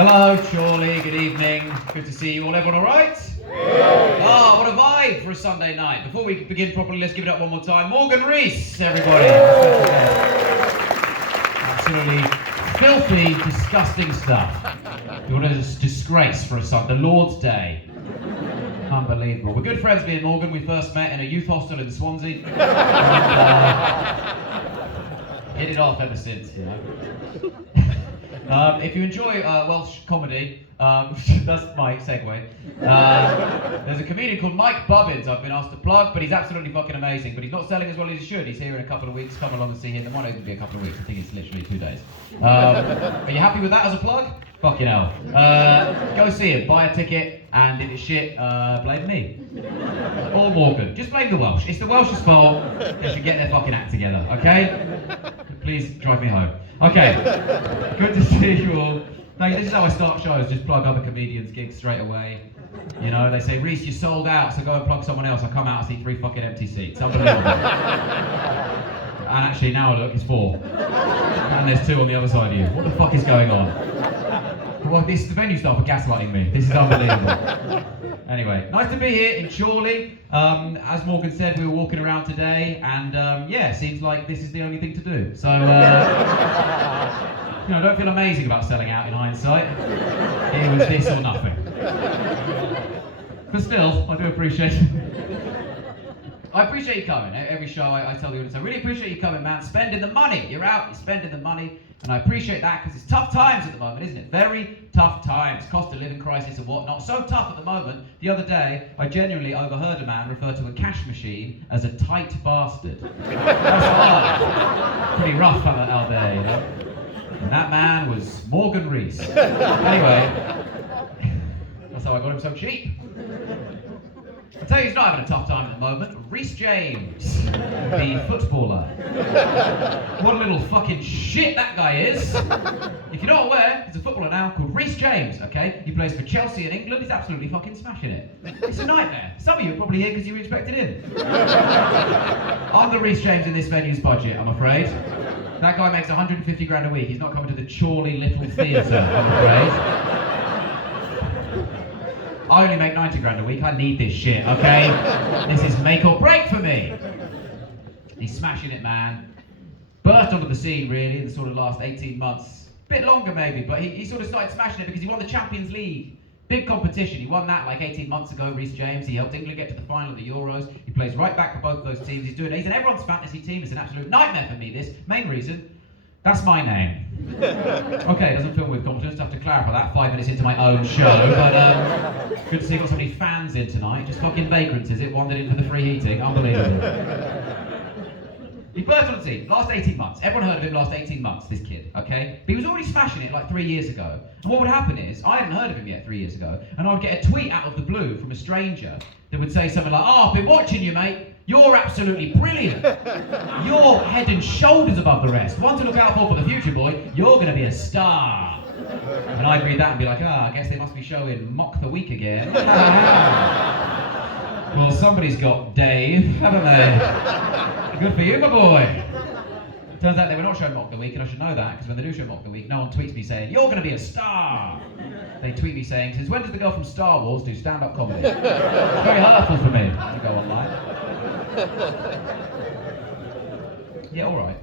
Hello, Chorley, good evening. Good to see you all. Everyone all right? Yeah. Oh, what a vibe for a Sunday night. Before we begin properly, let's give it up one more time. Morgan Rhys, everybody. Absolutely filthy, disgusting stuff. What a disgrace for a Sunday. The Lord's Day. Unbelievable. We're good friends, me and Morgan. We first met in a youth hostel in Swansea. And, hit it off ever since, you know. If you enjoy Welsh comedy, that's my segue. There's a comedian called Mike Bubbins I've been asked to plug, but he's absolutely fucking amazing. But he's not selling as well as he should. He's here in a couple of weeks. Come along and see him. It might even be a couple of weeks. I think it's literally 2 days. Are you happy with that as a plug? Fucking hell. Go see him. Buy a ticket, and if it's shit, blame me. Or Morgan. Just blame the Welsh. It's the Welsh's fault. They should get their fucking act together, okay? Please drive me home. Okay, good to see you all. Like, this is how I start shows, just plug other comedians' gigs straight away. You know, they say, Rhys, you're sold out, so go and plug someone else. I come out and see 3 fucking empty seats. Unbelievable. And actually, now I look, it's 4. And there's 2 on the other side of you. What the fuck is going on? Well, the venue staff are gaslighting me. This is unbelievable. Anyway, nice to be here in Chorley. As Morgan said, we were walking around today, and yeah, seems like this is the only thing to do. So, you know, don't feel amazing about selling out in hindsight. It was this or nothing. But still, I do appreciate it. I appreciate you coming. Every show I tell the audience, I really appreciate you coming, man. Spending the money. You're out, you're spending the money. And I appreciate that because it's tough times at the moment, isn't it? Very tough times. Cost of living crisis and whatnot. So tough at the moment. The other day, I genuinely overheard a man refer to a cash machine as a tight bastard. That's hard. Pretty rough out there, you know. And that man was Morgan Rhys. Anyway, that's how I got him so cheap. I tell you, he's not having a tough time at the moment. Rhys James, the footballer. What a little fucking shit that guy is. If you're not aware, there's a footballer now called Rhys James, okay? He plays for Chelsea in England. He's absolutely fucking smashing it. It's a nightmare. Some of you are probably here because you expected him. I'm the Rhys James in this venue's budget, I'm afraid. That guy makes 150 grand a week. He's not coming to the Chorley Little Theatre, I'm afraid. I only make 90 grand a week. I need this shit, okay? This is make or break for me. He's smashing it, man. Burst onto the scene, really, in the sort of last 18 months. Bit longer, maybe, but he sort of started smashing it because he won the Champions League. Big competition. He won that like 18 months ago, Rhys James. He helped England get to the final of the Euros. He plays right back for both of those teams. He's in everyone's fantasy team. It's an absolute nightmare for me, this. Main reason, that's my name. Okay, doesn't fill me with confidence. I have to clarify that 5 minutes into my own show. But good to see you've got so many fans in tonight. Just fucking vagrants, is it? Wandered in for the free heating. Unbelievable. He burst on the scene. Last 18 months. Everyone heard of him last 18 months, this kid, okay? But he was already smashing it like 3 years ago. And what would happen is, I hadn't heard of him yet 3 years ago, and I would get a tweet out of the blue from a stranger that would say something like, "Oh, I've been watching you, mate. You're absolutely brilliant. You're head and shoulders above the rest. One to look out for the future, boy. You're going to be a star." And I'd read that and be like, I guess they must be showing Mock the Week again. Well, somebody's got Dave, haven't they? Good for you, my boy. Turns out they were not showing Mock the Week, and I should know that, because when they do show Mock the Week, no one tweets me saying, "You're going to be a star." They tweet me saying, "Since when does the girl from Star Wars do stand-up comedy?" It's very hurtful for me to go online. Yeah, all right.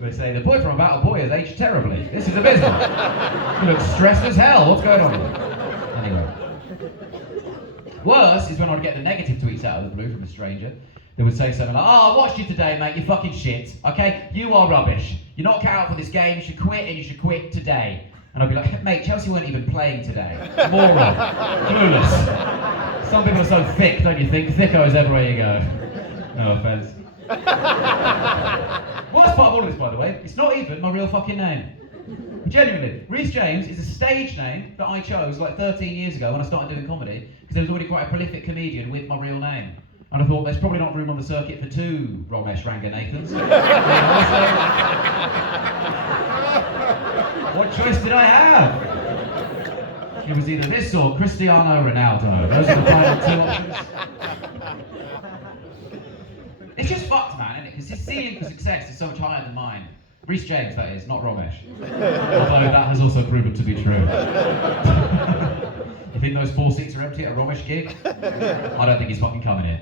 They say, "The boy from About a Boy has aged terribly. This is abysmal. He looks stressed as hell. What's going on here?" Anyway. Worse is when I'd get the negative tweets out of the blue from a stranger. They would say something like, "Oh, I watched you today, mate. You're fucking shit. Okay? You are rubbish. You're not cut out for this game. You should quit, and you should quit today." And I'd be like, "Mate, Chelsea weren't even playing today. Moron. Clueless. Some people are so thick, don't you think? Thickos everywhere you go." No offence. Worst part of all of this, by the way, it's not even my real fucking name. Genuinely, Rhys James is a stage name that I chose like 13 years ago when I started doing comedy, because there was already quite a prolific comedian with my real name. And I thought, there's probably not room on the circuit for 2 Ramesh Ranganathans. What choice did I have? It was either this or Cristiano Ronaldo. Those are the final 2 options. It's just fucked, man, isn't it? Because his ceiling for success is so much higher than mine. Rhys James, that is, not Romesh. Although that has also proven to be true. You think those 4 seats are empty at a Romesh gig? I don't think he's fucking coming here.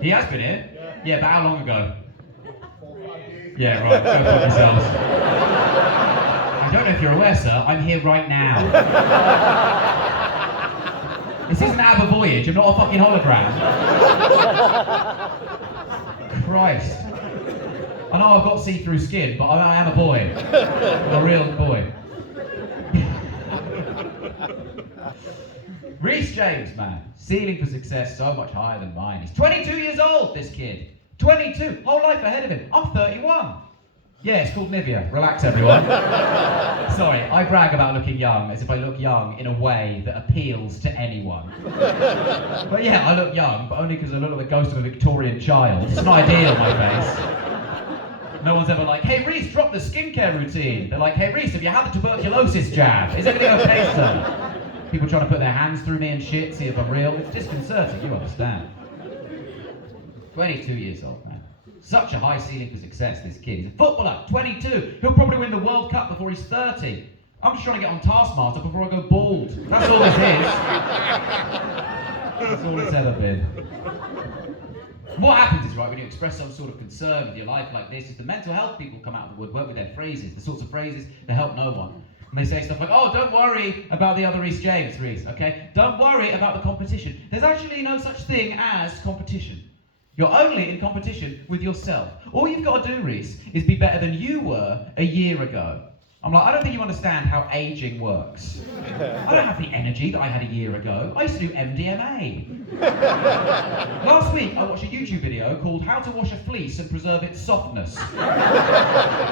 He has been here? Yeah, but how long ago? Yeah, right, go fuck yourselves. I don't know if you're aware, sir, I'm here right now. This isn't out of a voyage, I'm not a fucking hologram. Christ. I know I've got see-through skin, but I am a boy. I'm a real boy. Rhys James, man. Ceiling for success so much higher than mine. He's 22 years old, this kid. 22. Whole life ahead of him. I'm 31. Yeah, it's called Nivea. Relax, everyone. Sorry, I brag about looking young as if I look young in a way that appeals to anyone. But yeah, I look young, but only because I look like the ghost of a Victorian child. It's not ideal, my face. No one's ever like, hey Rhys, drop the skincare routine. They're like, hey Rhys, have you had the tuberculosis jab? Is everything okay, sir? People trying to put their hands through me and shit, see if I'm real. It's disconcerting, you understand. 22 years old, man. Such a high ceiling for success, this kid. He's a footballer, 22. He'll probably win the World Cup before he's 30. I'm just trying to get on Taskmaster before I go bald. That's all this is. That's all it's ever been. What happens is, right, when you express some sort of concern with your life like this, is the mental health people come out of the woodwork with their phrases, the sorts of phrases that help no one. And they say stuff like, oh, don't worry about the other Rhys James, Rhys, okay? Don't worry about the competition. There's actually no such thing as competition. You're only in competition with yourself. All you've got to do, Rhys, is be better than you were a year ago. I'm like, I don't think you understand how aging works. I don't have the energy that I had a year ago. I used to do MDMA. Last week, I watched a YouTube video called How to Wash a Fleece and Preserve Its Softness.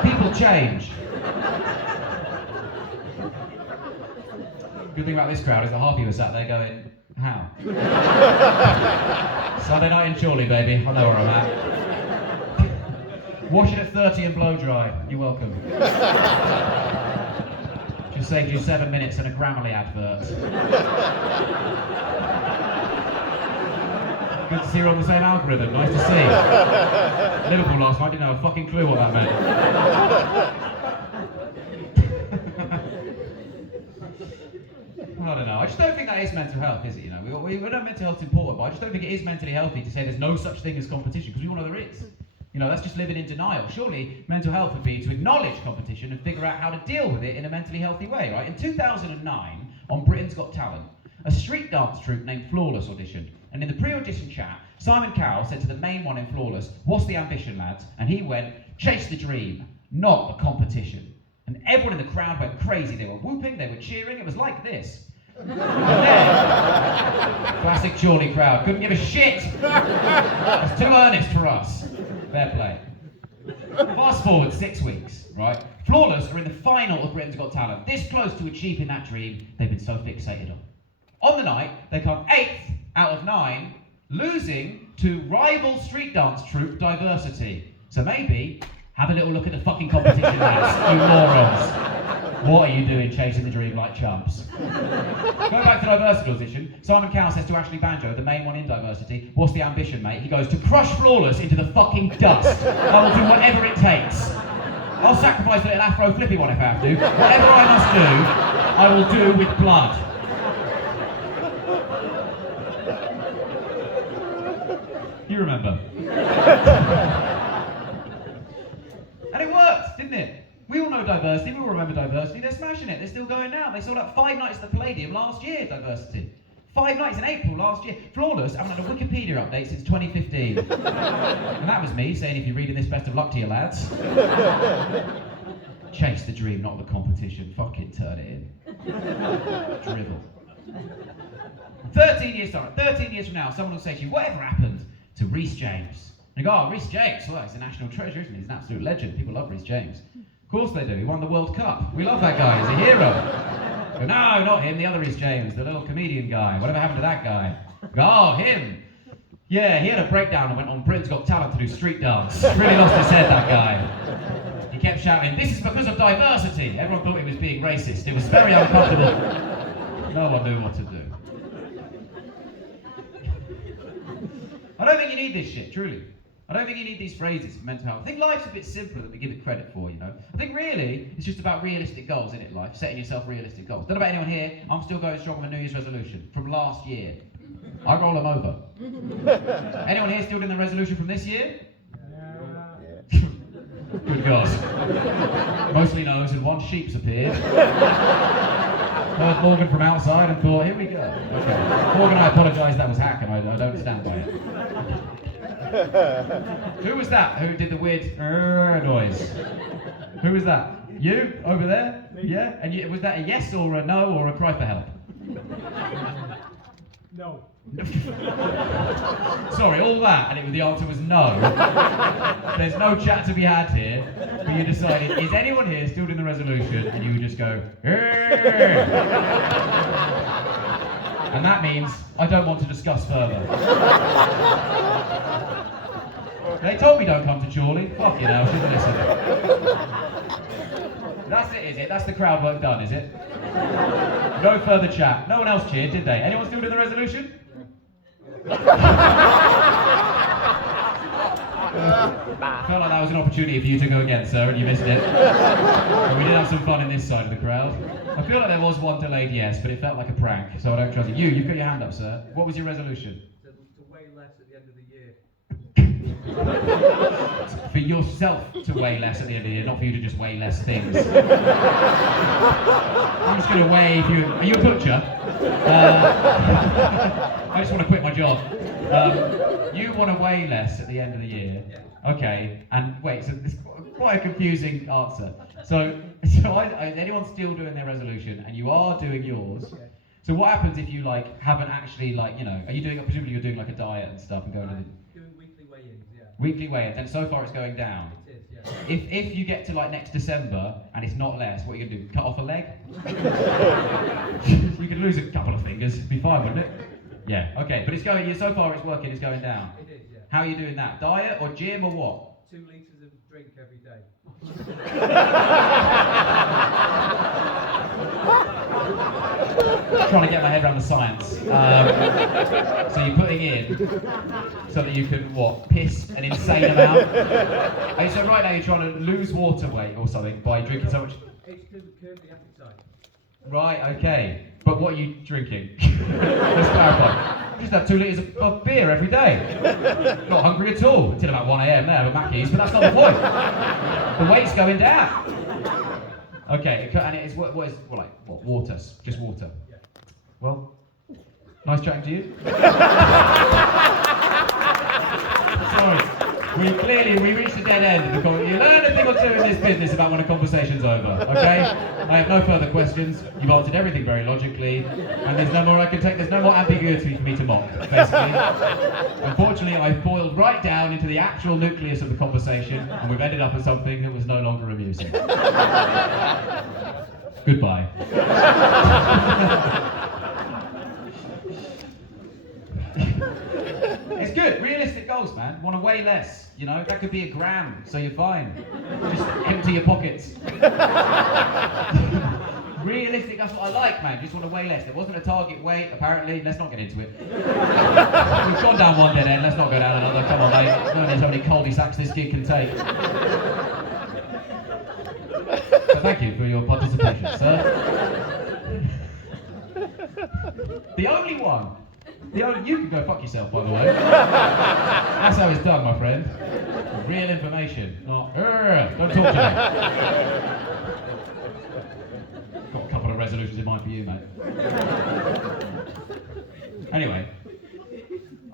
People change. Good thing about this crowd is that half of you are sat there going, how? Sunday night in Chorley, baby. I know where I'm at. Wash it at 30 and blow dry. You're welcome. Just saved you 7 minutes and a Grammarly advert. Good to see you're on the same algorithm. Nice to see. Liverpool last night, didn't have a fucking clue what that meant. I don't know. I just don't think that is mental health, is it? You know, we know mental health's important, but I just don't think it is mentally healthy to say there's no such thing as competition, because we all know there is. You know, that's just living in denial. Surely mental health would be to acknowledge competition and figure out how to deal with it in a mentally healthy way, right? In 2009, on Britain's Got Talent, a street dance troupe named Flawless auditioned. And in the pre-audition chat, Simon Cowell said to the main one in Flawless, what's the ambition, lads? And he went, chase the dream, not the competition. And everyone in the crowd went crazy. They were whooping, they were cheering. It was like this. And then, classic Chorley crowd, couldn't give a shit. It's too earnest for us. Fair play. Fast forward 6 weeks, right? Flawless are in the final of Britain's Got Talent, this close to achieving that dream they've been so fixated on. On the night, they come 8th out of 9, losing to rival street dance troupe Diversity. So maybe, have a little look at the fucking competition, lads, you morons. What are you doing chasing the dream like chumps? Going back to Diversity audition, Simon Cowell says to Ashley Banjo, the main one in Diversity, what's the ambition, mate? He goes, to crush Flawless into the fucking dust. I will do whatever it takes. I'll sacrifice a little Afro flippy one if I have to. Whatever I must do, I will do with blood. You remember. And it worked, didn't it? We all know Diversity, we all remember Diversity, they're smashing it, they're still going now. They sold out 5 nights at the Palladium last year, Diversity. 5 nights in April last year. Flawless haven't had a Wikipedia update since 2015. And that was me saying, if you're reading this, best of luck to you lads. Chase the dream, not the competition. Fucking turn it in. Drivel. 13 years from now, someone will say to you, whatever happened to Rhys James? And you go, oh, Rhys James, well, he's a national treasure, isn't he? He's an absolute legend. People love Rhys James. Of course they do. He won the World Cup. We love that guy. He's a hero. Go, no, not him. The other Rhys James, the little comedian guy. Whatever happened to that guy? Go, oh, him. Yeah, he had a breakdown and went on Britain's Got Talent to do street dance. Really lost his head, that guy. He kept shouting, this is because of diversity. Everyone thought he was being racist. It was very uncomfortable. No one knew what to do. I don't think you need this shit, truly. I I don't think you need these phrases for mental health. I think life's a bit simpler than we give it credit for, you know. I think really, it's just about realistic goals, isn't it, life? Setting yourself realistic goals. Don't know about anyone here, I'm still going strong with a New Year's resolution from last year. I roll them over. Anyone here still doing the resolution from this year? Yeah. Good God. Mostly no's and one sheep's appeared. Heard Morgan from outside and thought, here we go. Okay. Morgan, I apologise, that was hack and I don't stand by it. Who was that? Who did the weird noise? Who was that? You? Over there? Yeah? And was that a yes or a no or a cry for help? No. Sorry, all that, and the answer was no. There's no chat to be had here, but you decided, is anyone here still doing the resolution? And you would just go, and that means, I don't want to discuss further. They told me don't come to Chorley. Fuck you know, shouldn't listen. That's it, is it? That's the crowd work done, is it? No further chat. No one else cheered, did they? Anyone still doing the resolution? I felt like that was an opportunity for you to go again, sir, and you missed it. But we did have some fun in this side of the crowd. I feel like there was one delayed yes, but it felt like a prank, so I don't trust it. You've got your hand up, sir. What was your resolution? To weigh less at the end of the year. For yourself to weigh less at the end of the year, not for you to just weigh less things. I'm just going to weigh if you... Are you a butcher? I just want to quit my job. You want to weigh less at the end of the year. Okay, and wait, so it's quite a confusing answer. So anyone's still doing their resolution, and you are doing yours. So what happens if you haven't actually are you doing? Presumably you're doing a diet and stuff and going to doing weekly weigh-ins, yeah. Weekly weigh-ins, and so far it's going down. It is, yeah. If you get to next December and it's not less, what are you gonna do? Cut off a leg? You could lose a couple of fingers, it'd be fine, wouldn't it? Yeah, okay, but it's going. So far it's working. It's going down. It is, yeah. How are you doing that? Diet or gym or what? 2 litres of drink every day. Trying to get my head around the science. So you're putting in so that you can piss an insane amount. So right now you're trying to lose water weight or something by drinking so much. It's to curb the appetite. Right, okay. But what are you drinking? Let's clarify. You just have 2 litres of beer every day. Not hungry at all until about 1 a.m. there with Mackey's, but that's not the point. The weight's going down. Okay, and it is what water? Just water. Yeah. Well, nice chatting to you. Sorry. We reached a dead end. You learn a thing or two in this business about when a conversation's over, okay? I have no further questions. You've answered everything very logically, and there's no more I can take. There's no more ambiguity for me to mock, basically. Unfortunately, I've boiled right down into the actual nucleus of the conversation, and we've ended up with something that was no longer amusing. Goodbye. It's good. Realistic goals, man. Want to weigh less. That could be a gram, so you're fine. Just empty your pockets. Realistic, that's what I like, man. Just want to weigh less. There wasn't a target weight, apparently. Let's not get into it. We've gone down one dead end. Let's not go down another. Come on, mate. No need how many cul-de-sacs this gig can take. So thank you for your participation, sir. The only one. You can go fuck yourself, by the way. That's how it's done, my friend. Real information, not don't talk to me. Got a couple of resolutions in mind for you, mate. Anyway,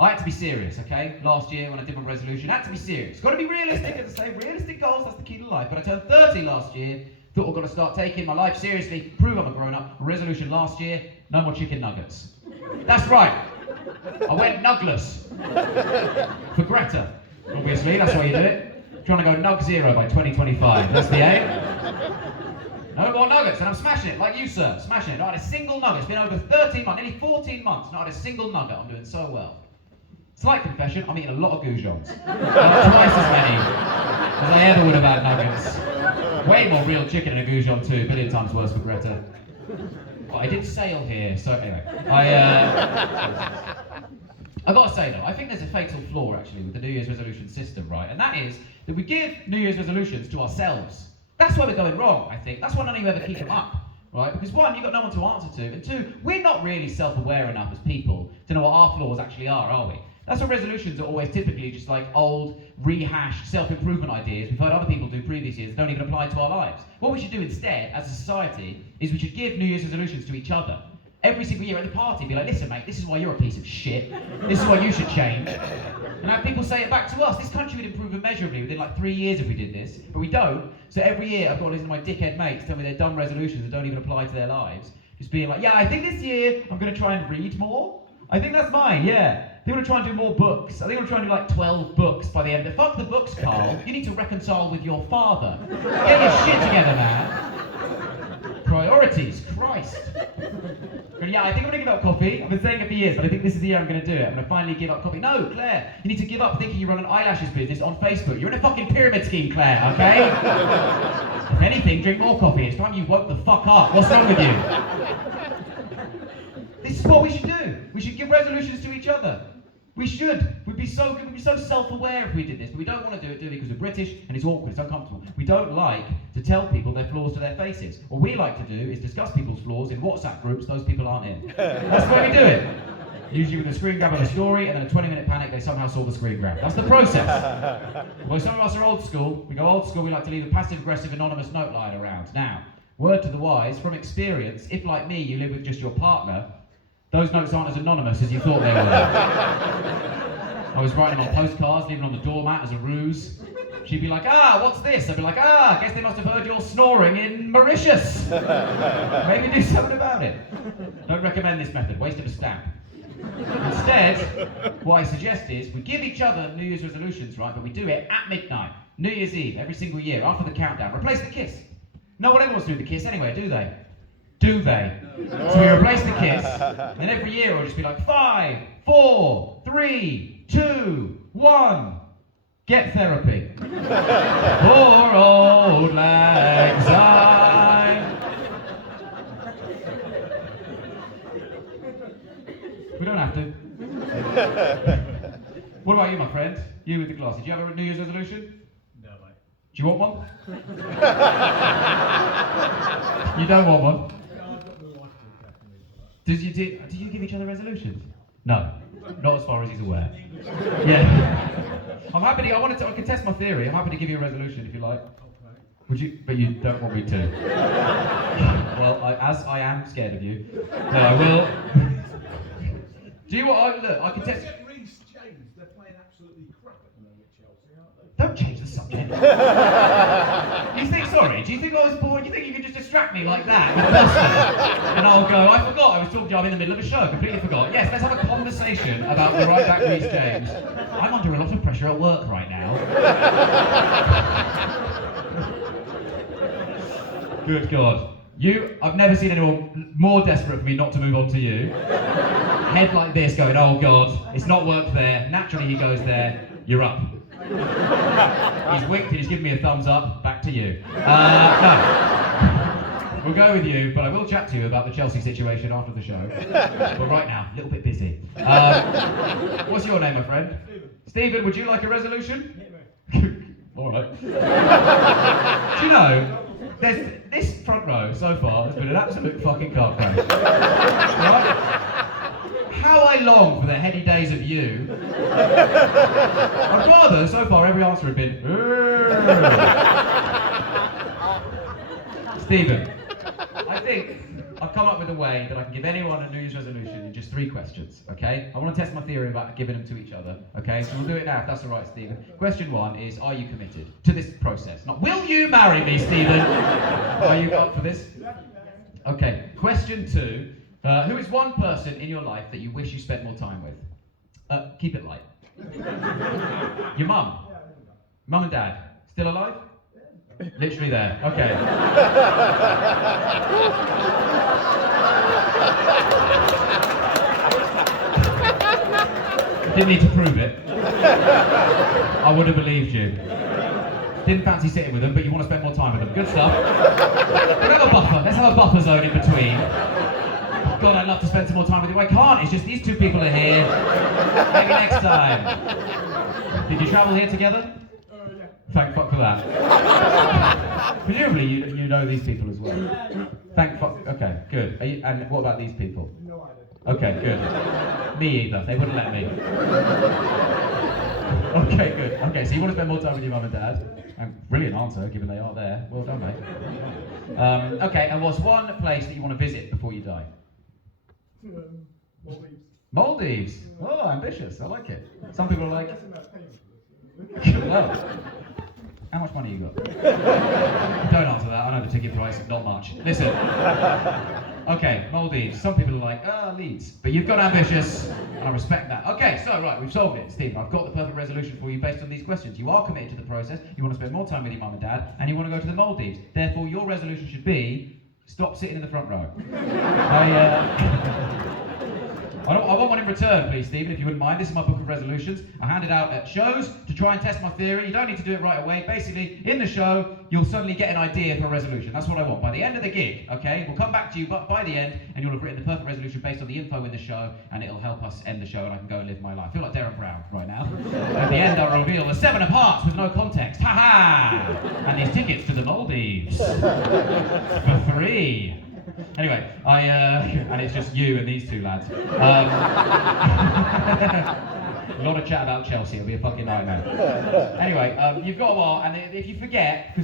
I had to be serious, okay? Last year when I did my resolution, I had to be serious. Got to be realistic, as I say. Realistic goals, that's the key to life. But I turned 30 last year. Thought I'm going to start taking my life seriously, prove I'm a grown-up. Resolution last year, no more chicken nuggets. That's right. I went nugless. For Greta, obviously, that's why you do it. Trying to go nug zero by 2025. That's the aim. No more nuggets, and I'm smashing it, like you, sir. Smashing it. Not had a single nugget. It's been over 13 months, nearly 14 months. Not had a single nugget. I'm doing so well. Slight confession, I'm eating a lot of goujons. Twice as many as I ever would have had nuggets. Way more real chicken in a goujon too. A billion times worse for Greta. Well, I did sail here, so anyway. I gotta say though, I think there's a fatal flaw actually with the New Year's resolution system, right? And that is that we give New Year's resolutions to ourselves. That's where we're going wrong, I think. That's why none of you ever keep them up, right? Because one, you've got no one to answer to, and two, we're not really self-aware enough as people to know what our flaws actually are we? That's what resolutions are always typically just like old, rehashed self-improvement ideas we've heard other people do previous years that don't even apply to our lives. What we should do instead, as a society, is we should give New Year's resolutions to each other. Every single year at the party, be like, listen mate, this is why you're a piece of shit. This is why you should change. And have people say it back to us. This country would improve immeasurably within like 3 years if we did this, but we don't. So every year I've got to listen to my dickhead mates tell me their dumb resolutions that don't even apply to their lives. Just being like, yeah, I think this year I'm going to try and read more. I think that's mine, yeah. I think I'm going to try and do more books. I think I'm going to try and do like 12 books by the end of it. Fuck the books, Carl. You need to reconcile with your father. Get your shit together, man. Priorities, Christ. Yeah, I think I'm going to give up coffee. I've been saying it for years, but I think this is the year I'm going to do it. I'm going to finally give up coffee. No, Claire, you need to give up thinking you run an eyelashes business on Facebook. You're in a fucking pyramid scheme, Claire, okay? If anything, drink more coffee. It's time you woke the fuck up. What's wrong with you? This is what we should do. We should give resolutions to each other. We should. We'd be so good. We'd be so self-aware if we did this, but we don't want to do it, because we're British and it's awkward, it's uncomfortable. We don't like to tell people their flaws to their faces. What we like to do is discuss people's flaws in WhatsApp groups those people aren't in. That's the way we do it. Usually with a screen grab of a story and then a 20-minute panic, they somehow saw the screen grab. That's the process. Well, some of us are old school. We go old school, we like to leave a passive-aggressive anonymous note lying around. Now, word to the wise, from experience, if like me, you live with just your partner, those notes aren't as anonymous as you thought they were. I was writing them on postcards, leaving them on the doormat as a ruse. She'd be like, what's this? I'd be like, I guess they must have heard you're snoring in Mauritius. Maybe do something about it. Don't recommend this method, waste of a stamp. Instead, what I suggest is we give each other New Year's resolutions, right? But we do it at midnight, New Year's Eve, every single year, after the countdown. Replace the kiss. No one ever wants to do the kiss anyway, do they? Do they? No. So we replace the kiss, and then every year it'll just be like 5, 4, 3, 2, 1. Get therapy. Poor old lang syne. We don't have to. What about you, my friend? You with the glasses. Do you have a New Year's resolution? No, mate. Do you want one? You don't want one? Do you give each other resolutions? No, not as far as he's aware. Yeah. I'm happy to, I can test my theory. I'm happy to give you a resolution if you like. Okay. Would you? But you don't want me to. Well, as I am scared of you, no, I will. Do you want? Look, I can test. Rhys changed. They're playing absolutely crap at the moment at Chelsea, aren't they? Don't change the subject. You think? Sorry. Do you think I was bored? Do you think you could just distract me like that with Boston? And I'll go. I forgot. I was talking to you. I'm in the middle of a show. Completely forgot. Yes. Let's have a conversation about the right back Rhys James. I'm under a lot of pressure at work right now. Good God. I've never seen anyone more desperate for me not to move on to you. Head like this going, oh God, it's not worked there. Naturally he goes there, you're up. He's winked and he's given me a thumbs up, back to you. No. We'll go with you, but I will chat to you about the Chelsea situation after the show. But right now, a little bit busy. What's your name, my friend? Stephen, would you like a resolution? All right. Do you know, this front row so far has been an absolute fucking car crash. Right? How I long for the heady days of you. I'd rather, so far, every answer had been, Stephen, I think I've come up with a way that I can give anyone a New Year's resolution in just 3 questions, okay? I want to test my theory about giving them to each other, okay? So we'll do it now, if that's all right, Stephen. Question 1 is, are you committed to this process? Not, will you marry me, Stephen? Are you up for this? Okay. Question 2, who is one person in your life that you wish you spent more time with? Keep it light. Your mum? Mum and dad? Still alive? Literally there. Okay. Didn't need to prove it. I would have believed you. Didn't fancy sitting with them, but you want to spend more time with them. Good stuff. Let's have a buffer. Let's have a buffer zone in between. God, I'd love to spend some more time with you. I can't, it's just these two people are here. Maybe next time. Did you travel here together? Yeah. Thank fuck for that. Presumably you know these people as well. Thank fuck, okay, good. And what about these people? No idea. Okay, good. Me either, they wouldn't let me. Okay, good. Okay, so you want to spend more time with your mum and dad? Brilliant answer, given they are there. Well done, mate. Okay, and what's one place that you want to visit before you die? Maldives. Maldives. Oh, ambitious. I like it. Some people are like, Guessing that's paying for this. well, how much money you got? Don't answer that. I know the ticket price. Not much. Listen. Okay, Maldives. Some people are like, Leeds. But you've got ambitious, and I respect that. Okay, so right, we've solved it, Steve. I've got the perfect resolution for you based on these questions. You are committed to the process. You want to spend more time with your mum and dad, and you want to go to the Maldives. Therefore, your resolution should be stop sitting in the front row. I want one in return, please, Stephen, if you wouldn't mind. This is my book of resolutions. I hand it out at shows to try and test my theory. You don't need to do it right away. Basically, in the show, you'll suddenly get an idea for a resolution. That's what I want. By the end of the gig, okay, we'll come back to you by the end, and you'll have written the perfect resolution based on the info in the show, and it'll help us end the show, and I can go and live my life. I feel like Darren Brown right now. At the end, I'll reveal the 7 of hearts with no context. Ha ha! And these tickets to the Maldives for free. Anyway, and it's just you and these two lads. A lot of chat about Chelsea, it'll be a fucking nightmare. Anyway, you've got a while, and if you forget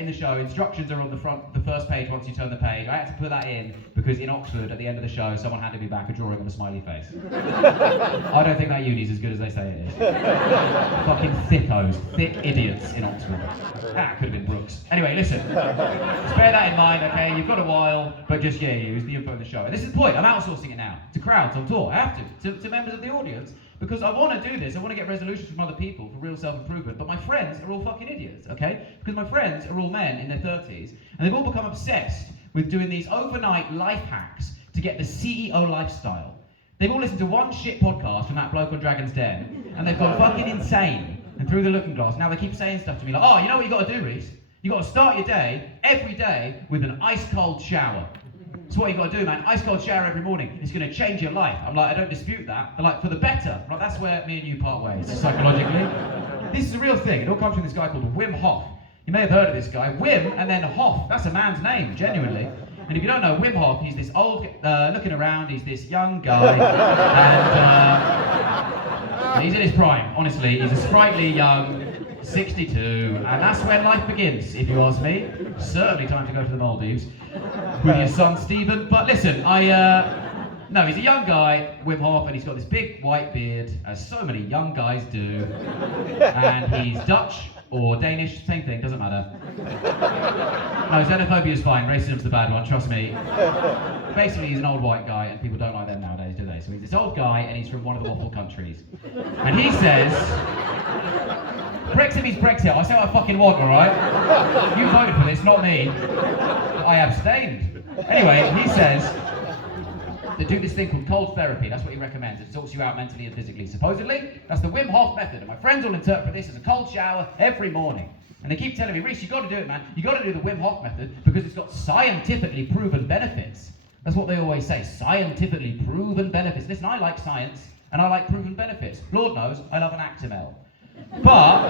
in the show, instructions are on the first page once you turn the page. I had to put that in because in Oxford, at the end of the show, someone handed me back a drawing of a smiley face. I don't think that uni's as good as they say it is. Fucking thickos, thick idiots in Oxford. That could have been Brooks. Anyway, listen, just bear that in mind, okay? You've got a while, but just, use the info in the show. And this is the point, I'm outsourcing it now to crowds on tour. I have to members of the audience. Because I want to do this, I want to get resolutions from other people for real self-improvement, but my friends are all fucking idiots, okay? Because my friends are all men in their 30s, and they've all become obsessed with doing these overnight life hacks to get the CEO lifestyle. They've all listened to one shit podcast from that bloke on Dragon's Den, and they've gone fucking insane, and through the looking glass, now they keep saying stuff to me like, oh, you know what you got to do, Rhys? You got to start your day, every day, with an ice-cold shower. That's what you got to do, man. Ice cold shower every morning. It's going to change your life. I'm like, I don't dispute that. They're like, for the better. Right, that's where me and you part ways, psychologically. This is a real thing. It all comes from this guy called Wim Hof. You may have heard of this guy. Wim and then Hof. That's a man's name, genuinely. And if you don't know Wim Hof, he's this old, looking around, he's this young guy. And he's in his prime, honestly. He's a sprightly young 62. And that's when life begins, if you ask me. Certainly time to go to the Maldives with your son Stephen. But listen, no, he's a young guy, Wim Hof, and he's got this big white beard, as so many young guys do. And he's Dutch or Danish, same thing, doesn't matter. No, xenophobia is fine, racism's the bad one, trust me. Basically, he's an old white guy, and people don't like them nowadays, do they? So he's this old guy, and he's from one of the waffle countries. And he says, Brexit means Brexit, I say what I fucking want, alright? You voted for this, not me. I abstained. Anyway, he says, they do this thing called cold therapy. That's what he recommends. It sorts you out mentally and physically. Supposedly, that's the Wim Hof method. And my friends will interpret this as a cold shower every morning. And they keep telling me, Rhys, you've got to do it, man. You've got to do the Wim Hof method because it's got scientifically proven benefits. That's what they always say, scientifically proven benefits. Listen, I like science and I like proven benefits. Lord knows, I love an Actimel. But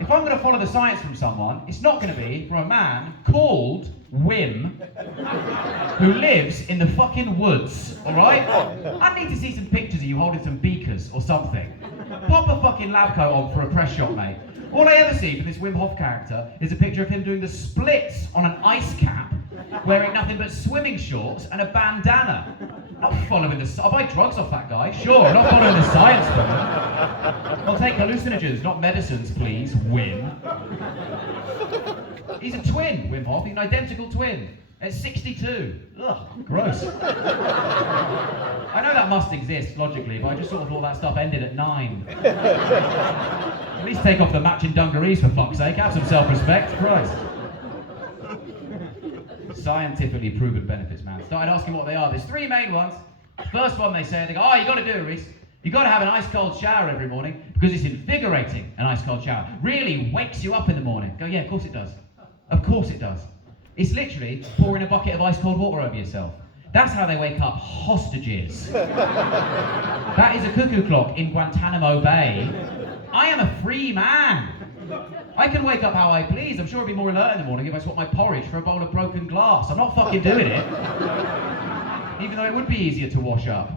if I'm going to follow the science from someone, it's not going to be from a man called Wim, who lives in the fucking woods, alright? I need to see some pictures of you holding some beakers or something. Pop a fucking lab coat on for a press shot, mate. All I ever see from this Wim Hof character is a picture of him doing the splits on an ice cap, wearing nothing but swimming shorts and a bandana. Not following the... I'll buy drugs off that guy, sure, not following the science from him. I'll take hallucinogens, not medicines, please, Wim. He's a twin, Wim Hof, he's an identical twin. At 62. Ugh, gross. I know that must exist, logically, but I just sort of thought that stuff ended at 9. At least take off the matching dungarees, for fuck's sake. Have some self-respect, Christ. Scientifically proven benefits, man. Started asking what they are. There's 3 main ones. First one they say, they go, oh, you got to do it, Rhys. You got to have an ice cold shower every morning because it's invigorating, an ice cold shower. Really wakes you up in the morning. Go, yeah, of course it does. Of course it does. It's literally pouring a bucket of ice cold water over yourself. That's how they wake up hostages. That is a cuckoo clock in Guantanamo Bay. I am a free man. I can wake up how I please. I'm sure I'd be more alert in the morning if I swapped my porridge for a bowl of broken glass. I'm not fucking doing it. Even though it would be easier to wash up.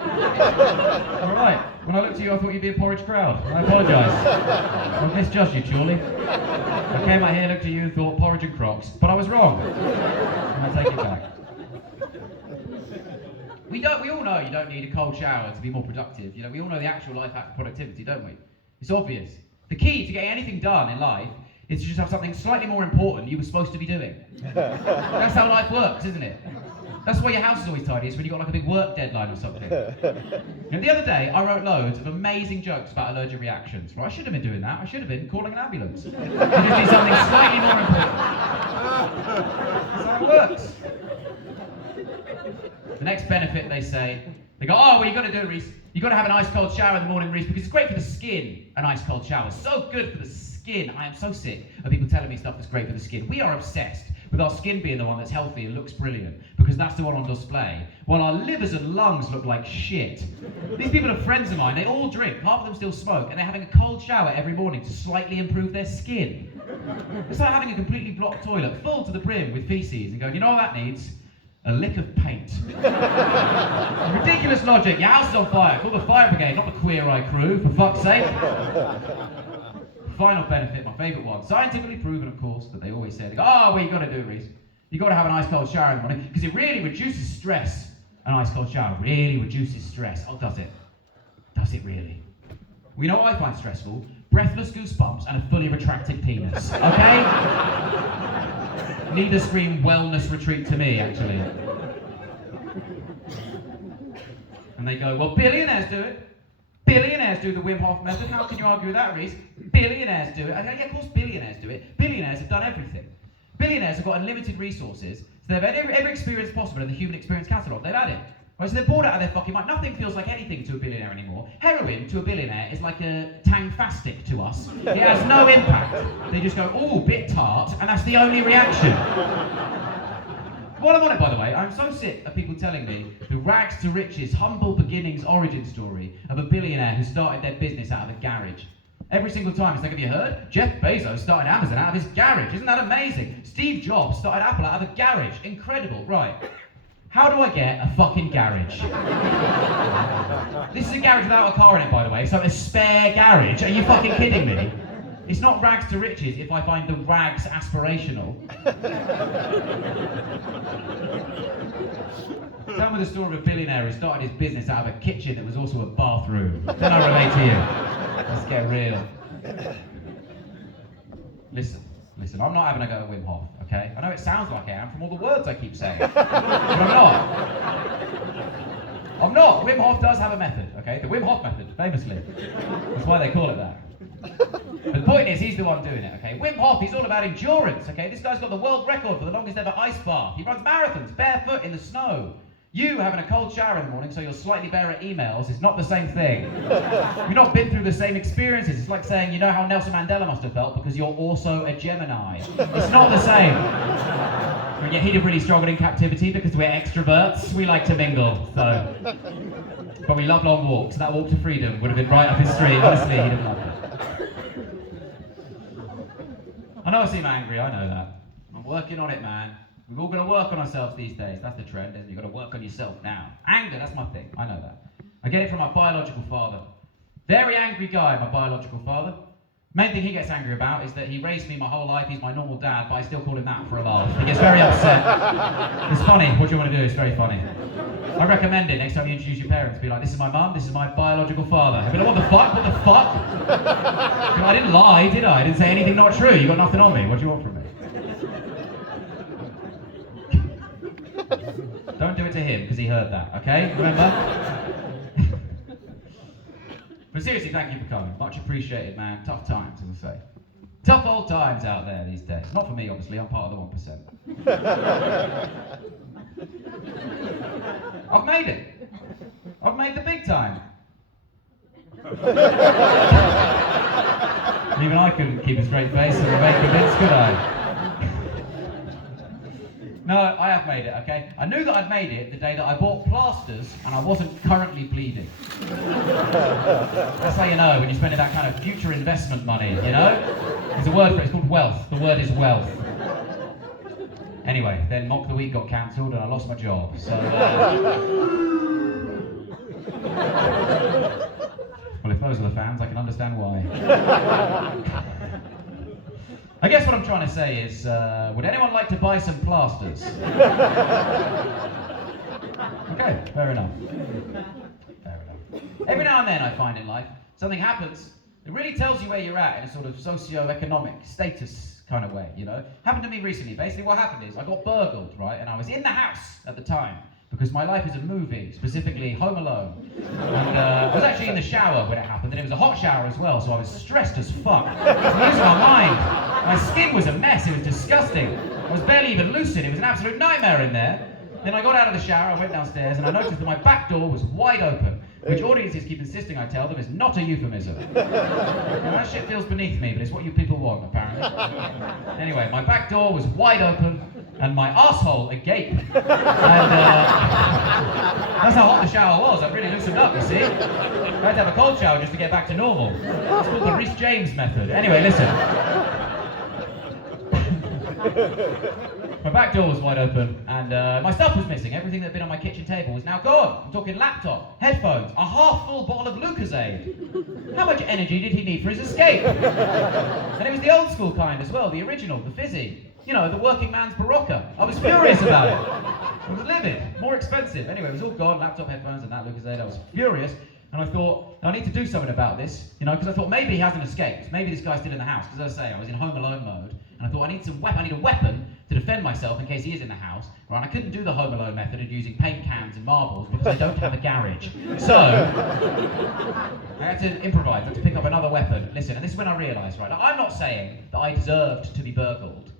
Alright, when I looked at you, I thought you'd be a porridge crowd. I apologise. I misjudged you, surely. I came out here, looked at you, and thought porridge and Crocs, but I was wrong. And I take it back. We all know you don't need a cold shower to be more productive. You know, we all know the actual life hack of productivity, don't we? It's obvious. The key to getting anything done in life is to just have something slightly more important you were supposed to be doing. That's how life works, isn't it? That's why your house is always tidy, is when you've got like a big work deadline or something. You know, the other day, I wrote loads of amazing jokes about allergic reactions. Well, I should have been doing that. I should have been calling an ambulance. You just need something slightly more important. That's how it works. The next benefit, they say, they go, oh, well, you've got to do it, Rhys. You've got to have an ice cold shower in the morning, Rhys, because it's great for the skin, an ice cold shower. So good for the skin. I am so sick of people telling me stuff that's great for the skin. We are obsessed with our skin being the one that's healthy and looks brilliant, because that's the one on display, while our livers and lungs look like shit. These people are friends of mine, they all drink, half of them still smoke, and they're having a cold shower every morning to slightly improve their skin. It's like having a completely blocked toilet, full to the brim with feces, and going, you know what that needs? A lick of paint. Ridiculous logic, your house is on fire, call the fire brigade, not the Queer Eye crew, for fuck's sake. Final benefit, my favourite one, scientifically proven, of course, that they always say, they go, oh, well, you've got to do it, Rhys. You've got to have an ice cold shower in the morning, because it really reduces stress. An ice cold shower really reduces stress. Oh, does it? Does it really? We know what I find stressful, breathless goosebumps and a fully retracted penis, okay? Neither scream wellness retreat to me, actually. And they go, well, billionaires do it. Billionaires do the Wim Hof method. How can you argue with that, Rhys? Billionaires do it. I go, yeah, of course billionaires do it. Billionaires have done everything. Billionaires have got unlimited resources, so they've had every experience possible in the human experience catalogue. They've had it. Right, so they're bored out of their fucking mind. Nothing feels like anything to a billionaire anymore. Heroin to a billionaire is like a Tangfastic to us. It has no impact. They just go, oh, bit tart, and that's the only reaction. While I'm on it, by the way, I'm so sick of people telling me the rags to riches, humble beginnings origin story of a billionaire who started their business out of a garage. Every single time it's like, have you heard? Jeff Bezos started Amazon out of his garage. Isn't that amazing? Steve Jobs started Apple out of a garage. Incredible. Right. How do I get a fucking garage? This is a garage without a car in it, by the way, so a spare garage. Are you fucking kidding me? It's not rags to riches if I find the rags aspirational. Tell me the story of a billionaire who started his business out of a kitchen that was also a bathroom. Then I relate to you. Let's get real. Listen, I'm not having a go at Wim Hof, okay? I know it sounds like I am from all the words I keep saying, but I'm not. I'm not. Wim Hof does have a method, okay? The Wim Hof method, famously. That's why they call it that. But the point is, he's the one doing it, okay? Wim Hof, he's all about endurance, okay? This guy's got the world record for the longest ever ice bath. He runs marathons, barefoot in the snow. You having a cold shower in the morning so you're slightly better at emails is not the same thing. You've not been through the same experiences. It's like saying, you know how Nelson Mandela must have felt because you're also a Gemini. It's not the same. And yet he'd have really struggled in captivity because we're extroverts. We like to mingle, so. But we love long walks. That walk to freedom would have been right up his street. Honestly, he'd have loved it. I know I seem angry, I know that. I'm working on it, man. We've all got to work on ourselves these days. That's the trend, isn't it? You've got to work on yourself now. Anger, that's my thing. I know that. I get it from my biological father. Very angry guy, my biological father. Main thing he gets angry about is that he raised me my whole life. He's my normal dad, but I still call him that for a laugh. He gets very upset. It's funny. What do you want to do? It's very funny. I recommend it next time you introduce your parents. Be like, this is my mum, this is my biological father. I'll be like, what the fuck? What the fuck? I didn't lie, did I? I didn't say anything not true. You got nothing on me. What do you want from me? Don't do it to him, because he heard that, okay? Remember? But seriously, thank you for coming. Much appreciated, man. Tough times, as I say. Tough old times out there these days. Not for me, obviously. I'm part of the 1%. I've made it. I've made the big time. Even I couldn't keep a straight face and remain convinced, could I? No, I have made it, okay? I knew that I'd made it the day that I bought plasters and I wasn't currently bleeding. That's how you know when you're spending that kind of future investment money, you know? There's a word for it, it's called wealth. The word is wealth. Anyway, then Mock the Week got cancelled and I lost my job, so... Well, if those are the fans, I can understand why. I guess what I'm trying to say is, would anyone like to buy some plasters? Okay, fair enough. Fair enough. Every now and then I find in life, something happens, it really tells you where you're at in a sort of socio-economic status kind of way, you know? Happened to me recently. Basically what happened is, I got burgled, right? And I was in the house at the time, because my life is a movie, specifically Home Alone. And I was actually in the shower when it happened, and it was a hot shower as well, so I was stressed as fuck. I was losing my mind. My skin was a mess, it was disgusting. I was barely even lucid, it was an absolute nightmare in there. Then I got out of the shower, I went downstairs, and I noticed that my back door was wide open, which audiences keep insisting I tell them is not a euphemism. Now, that shit feels beneath me, but it's what you people want, apparently. Anyway, my back door was wide open, and my arsehole agape. And that's how hot the shower was. I really loosened up, you see. I had to have a cold shower just to get back to normal. It's called the Rhys James method. Anyway, listen. My back door was wide open, and my stuff was missing. Everything that had been on my kitchen table was now gone. I'm talking laptop, headphones, a half-full bottle of Lucozade. How much energy did he need for his escape? And it was the old school kind as well, the original, the fizzy. You know, the working man's Barocca. I was furious about it. It was livid, more expensive. Anyway, it was all gone, laptop, headphones, and that Lucozade. I was furious, and I thought, I need to do something about this, you know, because I thought maybe he hasn't escaped. Maybe this guy's still in the house, because as I say, I was in Home Alone mode, and I thought I need a weapon to defend myself in case he is in the house. Right? I couldn't do the Home Alone method of using paint cans and marbles because I don't have a garage. So I had to improvise, I had to pick up another weapon. Listen, and this is when I realised, right, I'm not saying that I deserved to be burgled,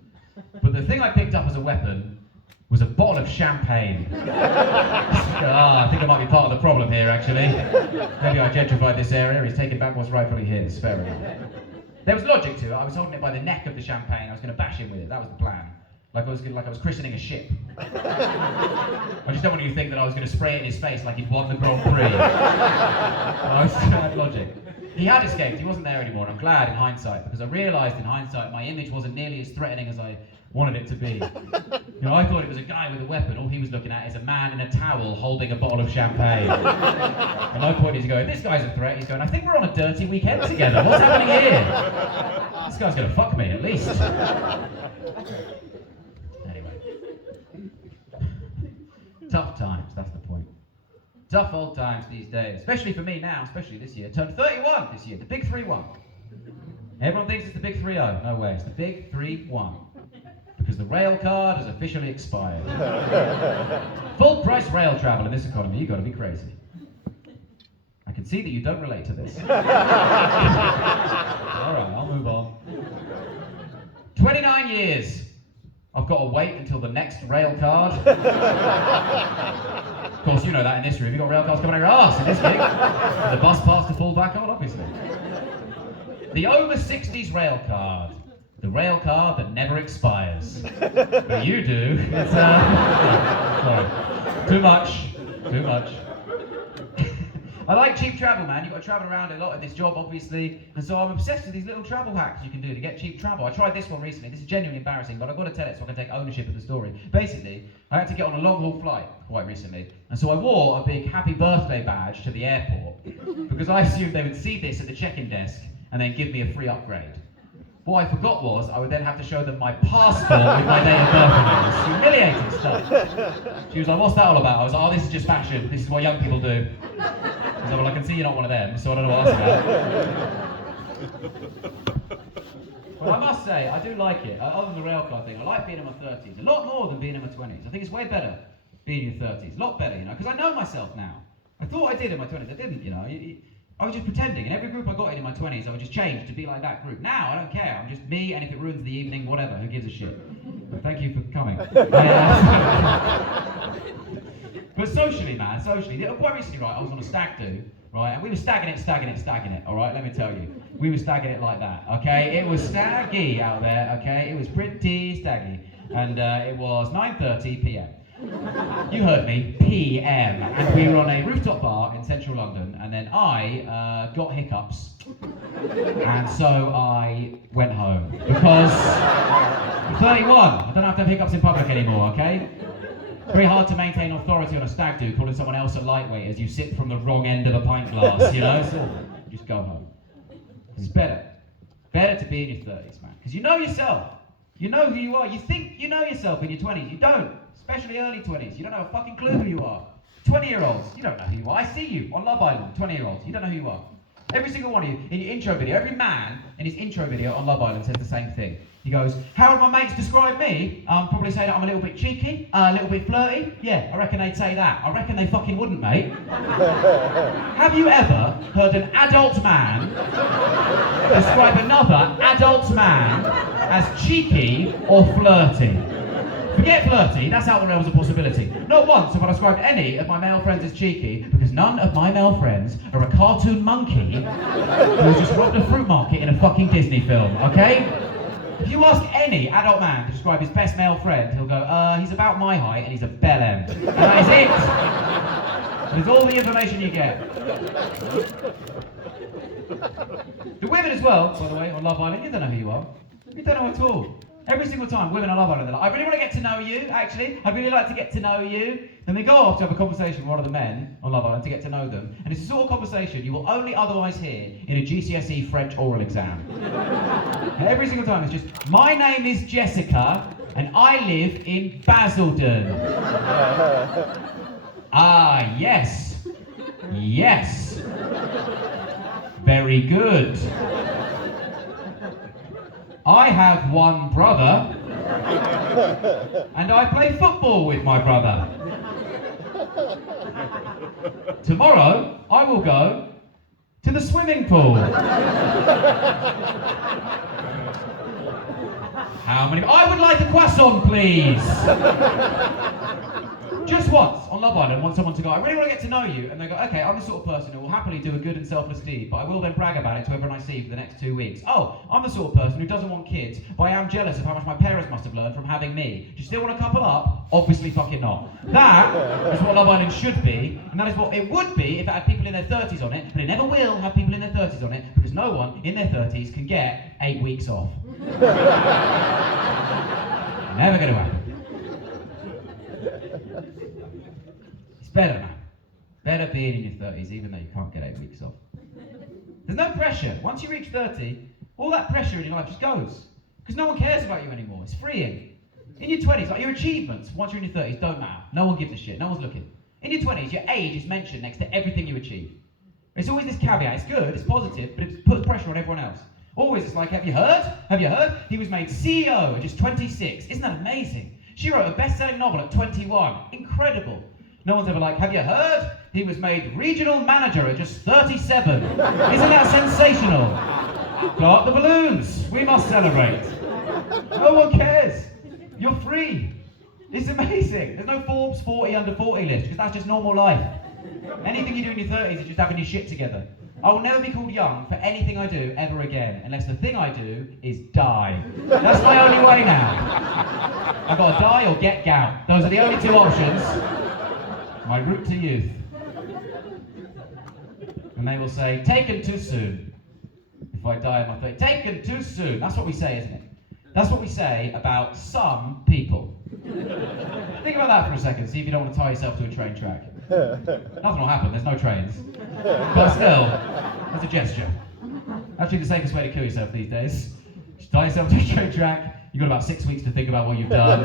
but the thing I picked up as a weapon was a bottle of champagne. I think I might be part of the problem here, actually. Maybe I gentrified this area, he's taking back what's rightfully his, fair enough. There was logic to it. I was holding it by the neck of the champagne. I was going to bash him with it. That was the plan. Like I was christening a ship. I just don't want you to think that I was going to spray it in his face like he'd won the Grand Prix. I had logic. He had escaped. He wasn't there anymore. And I'm glad in hindsight, because I realised in hindsight my image wasn't nearly as threatening as I wanted it to be. You know, I thought it was a guy with a weapon. All he was looking at is a man in a towel holding a bottle of champagne. And my point is going, this guy's a threat. He's going, I think we're on a dirty weekend together. What's happening here? This guy's going to fuck me, at least. Anyway. Tough times, that's the point. Tough old times these days. Especially for me now, especially this year. Turned 31 this year, the big 3-1. Everyone thinks it's the big 3-0. No way, it's the big 3-1. Because the rail card has officially expired. Full price rail travel in this economy, you've got to be crazy. I can see that you don't relate to this. Alright, I'll move on. 29 years. I've got to wait until the next rail card. Of course, you know that in this room, you've got rail cards coming out your arse in this gig. And the bus pass to fall back on, obviously. The over 60s rail card. The rail card that never expires. But you do. It's, sorry. Too much. I like cheap travel, man. You've got to travel around a lot in this job, obviously. And so I'm obsessed with these little travel hacks you can do to get cheap travel. I tried this one recently. This is genuinely embarrassing, but I've got to tell it so I can take ownership of the story. Basically, I had to get on a long-haul flight quite recently. And so I wore a big happy birthday badge to the airport because I assumed they would see this at the check-in desk and then give me a free upgrade. What I forgot was I would then have to show them my passport with my date of birth on it. It was humiliating stuff. She was like, what's that all about? I was like, oh, this is just fashion. This is what young people do. She was like, well, I can see you're not one of them, so I don't know what to ask about. Well, I must say, I do like it. Other than the railcar thing, I like being in my 30s. A lot more than being in my 20s. I think it's way better being in your 30s. A lot better, you know, because I know myself now. I thought I did in my 20s. I didn't, you know. I was just pretending. In every group I got in my 20s, I would just change to be like that group. Now, I don't care. I'm just me, and if it ruins the evening, whatever. Who gives a shit? But thank you for coming. But socially, man, socially. Quite recently, right, I was on a stag do, right, and we were stagging it, all right, let me tell you. We were stagging it like that, okay? It was staggy out there, okay? It was pretty staggy. and it was 9:30 p.m. You heard me, PM, and we were on a rooftop bar in central London, and then I got hiccups, and so I went home, because I'm 31, I don't have to have hiccups in public anymore, okay? Very hard to maintain authority on a stag do, calling someone else a lightweight as you sip from the wrong end of a pint glass, you know? So just go home. It's better to be in your 30s, man, because you know yourself. You know who you are. You think you know yourself in your 20s. You don't. Especially early 20s. You don't have a fucking clue who you are. 20-year-olds, you don't know who you are. I see you on Love Island, 20-year-olds. You don't know who you are. Every single one of you, in your intro video, every man in his intro video on Love Island says the same thing. He goes, how would my mates describe me? Probably say that I'm a little bit cheeky, a little bit flirty. Yeah, I reckon they'd say that. I reckon they fucking wouldn't, mate. Have you ever heard an adult man describe another adult man as cheeky or flirty? Forget flirty, that's out the realms of possibility. Not once have I described any of my male friends as cheeky, because none of my male friends are a cartoon monkey who just robbed a fruit market in a fucking Disney film, okay? If you ask any adult man to describe his best male friend, he'll go, he's about my height and he's a bellend. And that is it! That's all the information you get. The women as well, by the way, on Love Island, you don't know who you are. You don't know at all. Every single time, women on Love Island, they're like, I really want to get to know you, actually. I'd really like to get to know you. Then they go off to have a conversation with one of the men on Love Island to get to know them. And it's the sort of conversation you will only otherwise hear in a GCSE French oral exam. Every single time, it's just, my name is Jessica, and I live in Basildon. Ah, yes. Yes. Very good. I have one brother, and I play football with my brother. Tomorrow, I will go to the swimming pool. How many? I would like a croissant, please. Just once on Love Island, I want someone to go, I really want to get to know you. And they go, okay, I'm the sort of person who will happily do a good and selfless deed, but I will then brag about it to everyone I see for the next 2 weeks. Oh, I'm the sort of person who doesn't want kids, but I am jealous of how much my parents must have learned from having me. Do you still want to couple up? Obviously fucking not. That is what Love Island should be, and that is what it would be if it had people in their 30s on it, but it never will have people in their 30s on it, because no one in their 30s can get 8 weeks off. Never going to happen. It's better, man. Better being in your 30s, even though you can't get 8 weeks off. There's no pressure. Once you reach 30, all that pressure in your life just goes. Because no one cares about you anymore. It's freeing. In your 20s, like your achievements, once you're in your 30s, don't matter. No one gives a shit. No one's looking. In your 20s, your age is mentioned next to everything you achieve. It's always this caveat. It's good, it's positive, but it puts pressure on everyone else. Always, it's like, have you heard? Have you heard? He was made CEO at just 26. Isn't that amazing? She wrote a best-selling novel at 21. Incredible. No one's ever like, have you heard? He was made regional manager at just 37. Isn't that sensational? Blow up the balloons. We must celebrate. No one cares. You're free. It's amazing. There's no Forbes 40 under 40 list, because that's just normal life. Anything you do in your 30s is just having your shit together. I will never be called young for anything I do ever again, unless the thing I do is die. That's my only way now. I've got to die or get gout. Those are the only two options. My route to youth. And they will say, taken too soon. If I die in my 30s, taken too soon. That's what we say, isn't it? That's what we say about some people. Think about that for a second, see if you don't want to tie yourself to a train track. Nothing will happen, there's no trains. But still, that's a gesture. Actually, the safest way to kill yourself these days. Just tie yourself to a train track. You've got about 6 weeks to think about what you've done.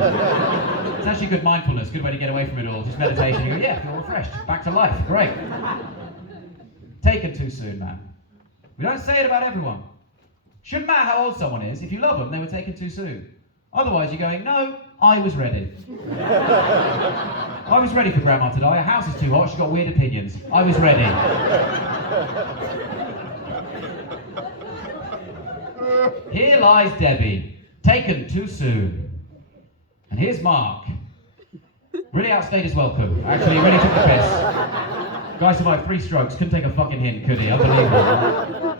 It's actually good mindfulness, good way to get away from it all. Just meditation, you go, yeah, feel refreshed, back to life, great. Taken too soon, man. We don't say it about everyone. Shouldn't matter how old someone is, if you love them, they were taken too soon. Otherwise you're going, no, I was ready. I was ready for Grandma to die. Her house is too hot, she's got weird opinions. I was ready. Here lies Debbie, taken too soon. And here's Mark. Really outstayed his welcome. Actually, he really took the piss. Guy survived 3 strokes, couldn't take a fucking hint, could he? Unbelievable.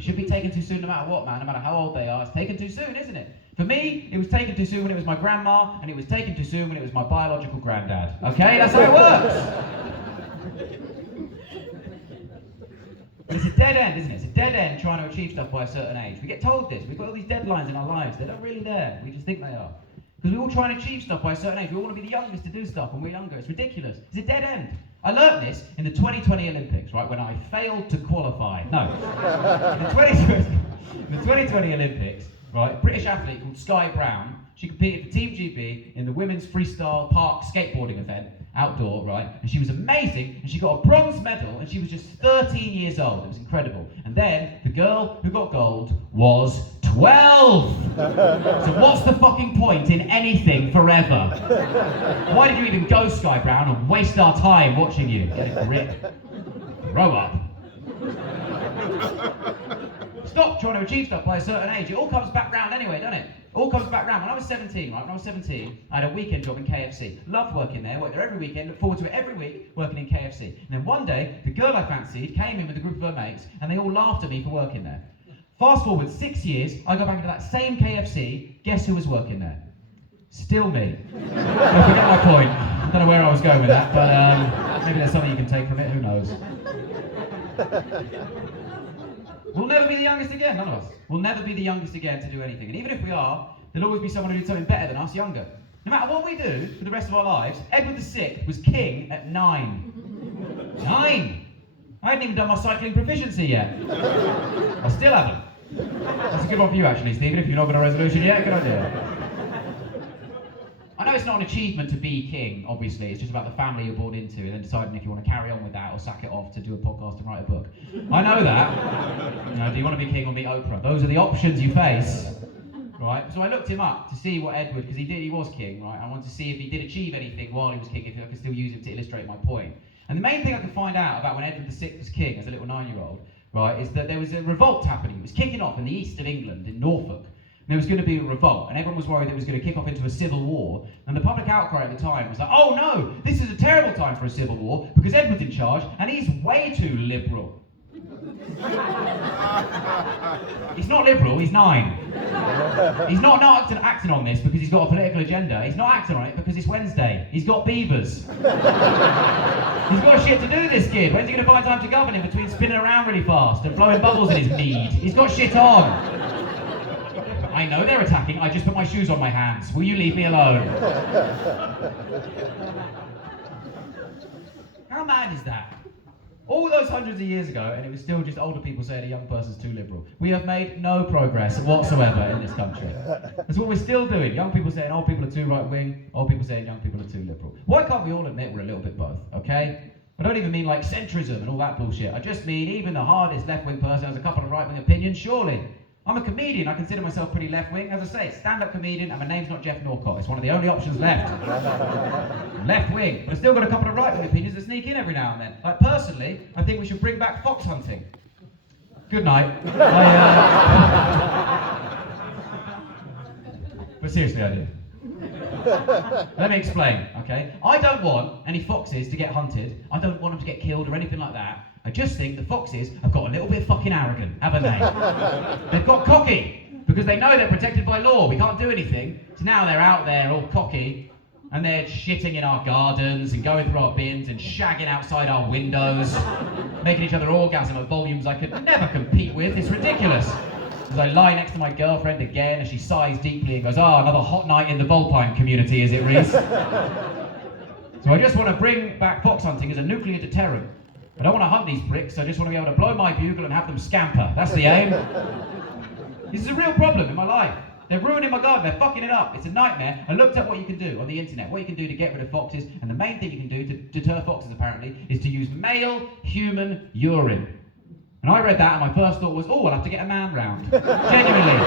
Should be taken too soon no matter what, man, no matter how old they are. It's taken too soon, isn't it? For me, it was taken too soon when it was my grandma, and it was taken too soon when it was my biological granddad. Okay, that's how it works. But it's a dead end, isn't it? It's a dead end trying to achieve stuff by a certain age. We get told this. We've got all these deadlines in our lives. They're not really there. We just think they are. Because we all try and achieve stuff by a certain age. We all want to be the youngest to do stuff when we're younger. It's ridiculous. It's a dead end. I learnt this in the 2020 Olympics, right, when I failed to qualify. No. In the 2020 Olympics, right, British athlete called Sky Brown, she competed for Team GB in the women's freestyle park skateboarding event, outdoor, right, and she was amazing, and she got a bronze medal, and she was just 13 years old. It was incredible. And then the girl who got gold was 12! So what's the fucking point in anything forever? Why did you even go, Sky Brown, and waste our time watching you? Get a grip. Grow up. Stop trying to achieve stuff by a certain age. It all comes back round anyway, doesn't it? All comes back round. When I was 17, right? When I was 17, I had a weekend job in KFC. Loved working there. Worked there every weekend. Looked forward to it every week, working in KFC. And then one day, the girl I fancied came in with a group of her mates, and they all laughed at me for working there. Fast forward 6 years, I go back into that same KFC. Guess who was working there? Still me. I forget my point. I don't know where I was going with that, but maybe there's something you can take from it. Who knows? We'll never be the youngest again, none of us. We'll never be the youngest again to do anything. And even if we are, there'll always be someone who did something better than us younger. No matter what we do for the rest of our lives, Edward VI was king at 9. 9! I hadn't even done my cycling proficiency yet. I still haven't. That's a good one for you actually, Stephen, if you've not got a resolution yet. Good idea. I know it's not an achievement to be king, obviously. It's just about the family you're born into and then deciding if you want to carry on with that or sack it off to do a podcast and write a book. I know that. You know, do you want to be king or meet Oprah? Those are the options you face, right? So I looked him up to see what Edward, because he was king, right? I wanted to see if he did achieve anything while he was king, if I could still use him to illustrate my point. And the main thing I could find out about when Edward VI was king as a little 9-year-old, right, is that there was a revolt happening. It was kicking off in the east of England, in Norfolk. There was going to be a revolt, and everyone was worried that it was going to kick off into a civil war. And the public outcry at the time was like, oh no, this is a terrible time for a civil war, because Edward's in charge, and he's way too liberal. He's not liberal, he's 9. He's not acting on this because he's got a political agenda. He's not acting on it because it's Wednesday. He's got beavers. He's got shit to do, this kid. When's he going to find time to govern in between spinning around really fast and blowing bubbles in his mead? He's got shit on. I know they're attacking, I just put my shoes on my hands. Will you leave me alone? How mad is that? All those hundreds of years ago, and it was still just older people saying a young person's too liberal. We have made no progress whatsoever in this country. That's what we're still doing. Young people saying old people are too right-wing, old people saying young people are too liberal. Why can't we all admit we're a little bit both, okay? I don't even mean like centrism and all that bullshit. I just mean even the hardest left-wing person has a couple of right-wing opinions, surely. I'm a comedian, I consider myself pretty left-wing. As I say, stand-up comedian, and my name's not Jeff Norcott. It's one of the only options left. Left-wing, but I've still got a couple of right-wing opinions that sneak in every now and then. Like, personally, I think we should bring back fox hunting. Good night. But seriously, I do. Let me explain, okay? I don't want any foxes to get hunted. I don't want them to get killed or anything like that. I just think the foxes have got a little bit fucking arrogant, haven't they? They've got cocky, because they know they're protected by law. We can't do anything. So now they're out there all cocky, and they're shitting in our gardens and going through our bins and shagging outside our windows, making each other orgasm at volumes I could never compete with. It's ridiculous. As I lie next to my girlfriend again, as she sighs deeply and goes, another hot night in the Vulpine community, is it, Rhys? So I just want to bring back fox hunting as a nuclear deterrent. I don't want to hunt these pricks, I just want to be able to blow my bugle and have them scamper. That's the aim. This is a real problem in my life. They're ruining my garden, they're fucking it up. It's a nightmare. I looked up what you can do on the internet, what you can do to get rid of foxes, and the main thing you can do to deter foxes, apparently, is to use male human urine. And I read that, and my first thought was, I'll have to get a man round. Genuinely.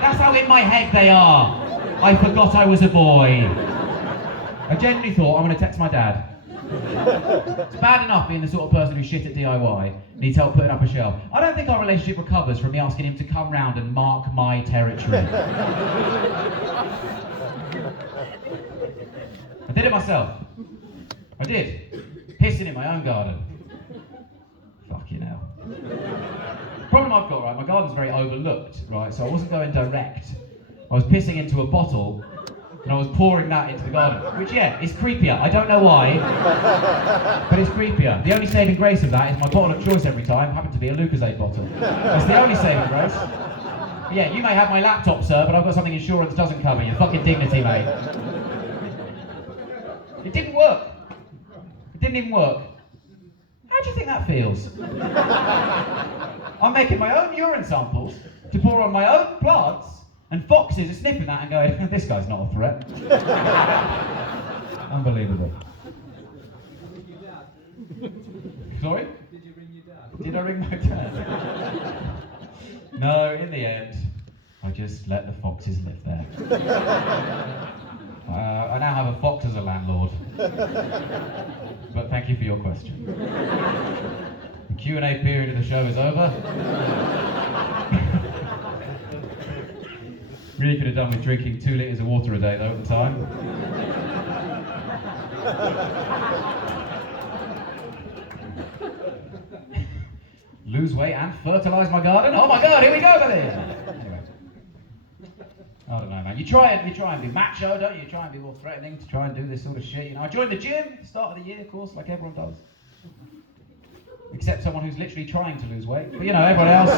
That's how in my head they are. I forgot I was a boy. I genuinely thought, I'm going to text my dad. It's bad enough being the sort of person who's shit at DIY, needs help putting up a shelf. I don't think our relationship recovers from me asking him to come round and mark my territory. I did it myself. I did. Pissing in my own garden. Fucking hell. Problem I've got, right, my garden's very overlooked, right, so I wasn't going direct. I was pissing into a bottle, and I was pouring that into the garden, which, yeah, is creepier. I don't know why, but it's creepier. The only saving grace of that is my bottle of choice every time happened to be a Lucozade bottle. That's the only saving grace. Yeah, you may have my laptop, sir, but I've got something insurance doesn't cover. Your fucking dignity, mate. It didn't work. It didn't even work. How do you think that feels? I'm making my own urine samples to pour on my own plants, and foxes are sniffing that and going, this guy's not a threat. Unbelievable. Sorry? Did you ring your dad? Did I ring my dad? No, in the end, I just let the foxes live there. I now have a fox as a landlord. But thank you for your question. The Q&A period of the show is over. Really could have done with drinking 2 litres of water a day though at the time. Lose weight and fertilise my garden? Oh my god, here we go, buddy! Anyway. I don't know, man. You try and be macho, don't you? You try and be more threatening to try and do this sort of shit, you know. I joined the gym at the start of the year, of course, like everyone does. Except someone who's literally trying to lose weight. But you know, everyone else.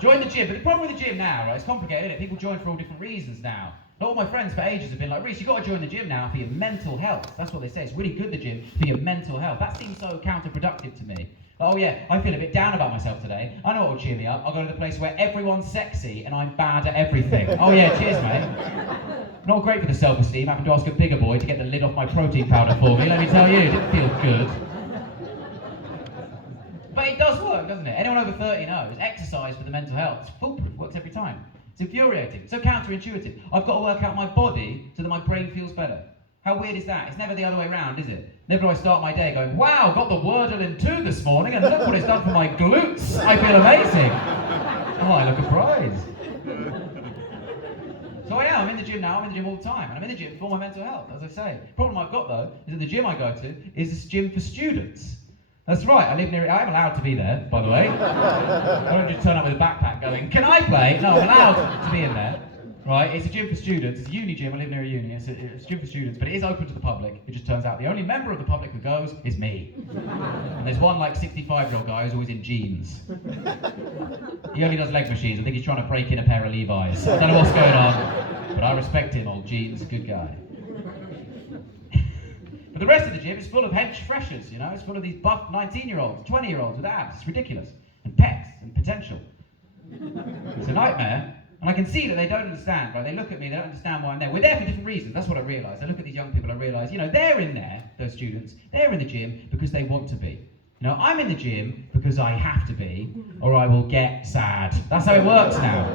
Join the gym. But the problem with the gym now, right, it's complicated, isn't it? People join for all different reasons now. All my friends for ages have been like, Rhys, you've got to join the gym now for your mental health. That's what they say. It's really good, the gym, for your mental health. That seems so counterproductive to me. Oh yeah, I feel a bit down about myself today. I know what will cheer me up. I'll go to the place where everyone's sexy and I'm bad at everything. Oh yeah, cheers, mate. Not great for the self-esteem, having to ask a bigger boy to get the lid off my protein powder for me. Let me tell you, it didn't feel good. But it does work, doesn't it? Anyone over 30 knows exercise for the mental health. It's foolproof, works every time. It's infuriating, so counterintuitive. I've got to work out my body so that my brain feels better. How weird is that? It's never the other way around, is it? Never do I start my day going, wow, got the Wordle in 2 this morning, and look what it's done for my glutes. I feel amazing. Oh, I look a prize. So I am, I'm in the gym now, I'm in the gym all the time, and I'm in the gym for my mental health, as I say. The problem I've got, though, is that the gym I go to is this gym for students. That's right, I live near it. I'm allowed to be there, by the way. I don't just turn up with a backpack going, can I play? No, I'm allowed to be in there. Right, it's a gym for students, it's a uni gym, I live near a uni, it's a gym for students, but it is open to the public. It just turns out the only member of the public who goes is me. And there's one like 65-year-old guy who's always in jeans. He only does leg machines, I think he's trying to break in a pair of Levi's. I don't know what's going on, but I respect him, old jeans, good guy. But the rest of the gym is full of hench freshers, you know, it's full of these buff 19-year-olds, 20-year-olds with abs, it's ridiculous. And pecs, and potential. It's a nightmare. And I can see that they don't understand, right? They look at me, they don't understand why I'm there. We're there for different reasons, that's what I realise. I look at these young people, I realise, you know, they're in there, those students, they're in the gym because they want to be. You know, I'm in the gym because I have to be, or I will get sad. That's how it works now.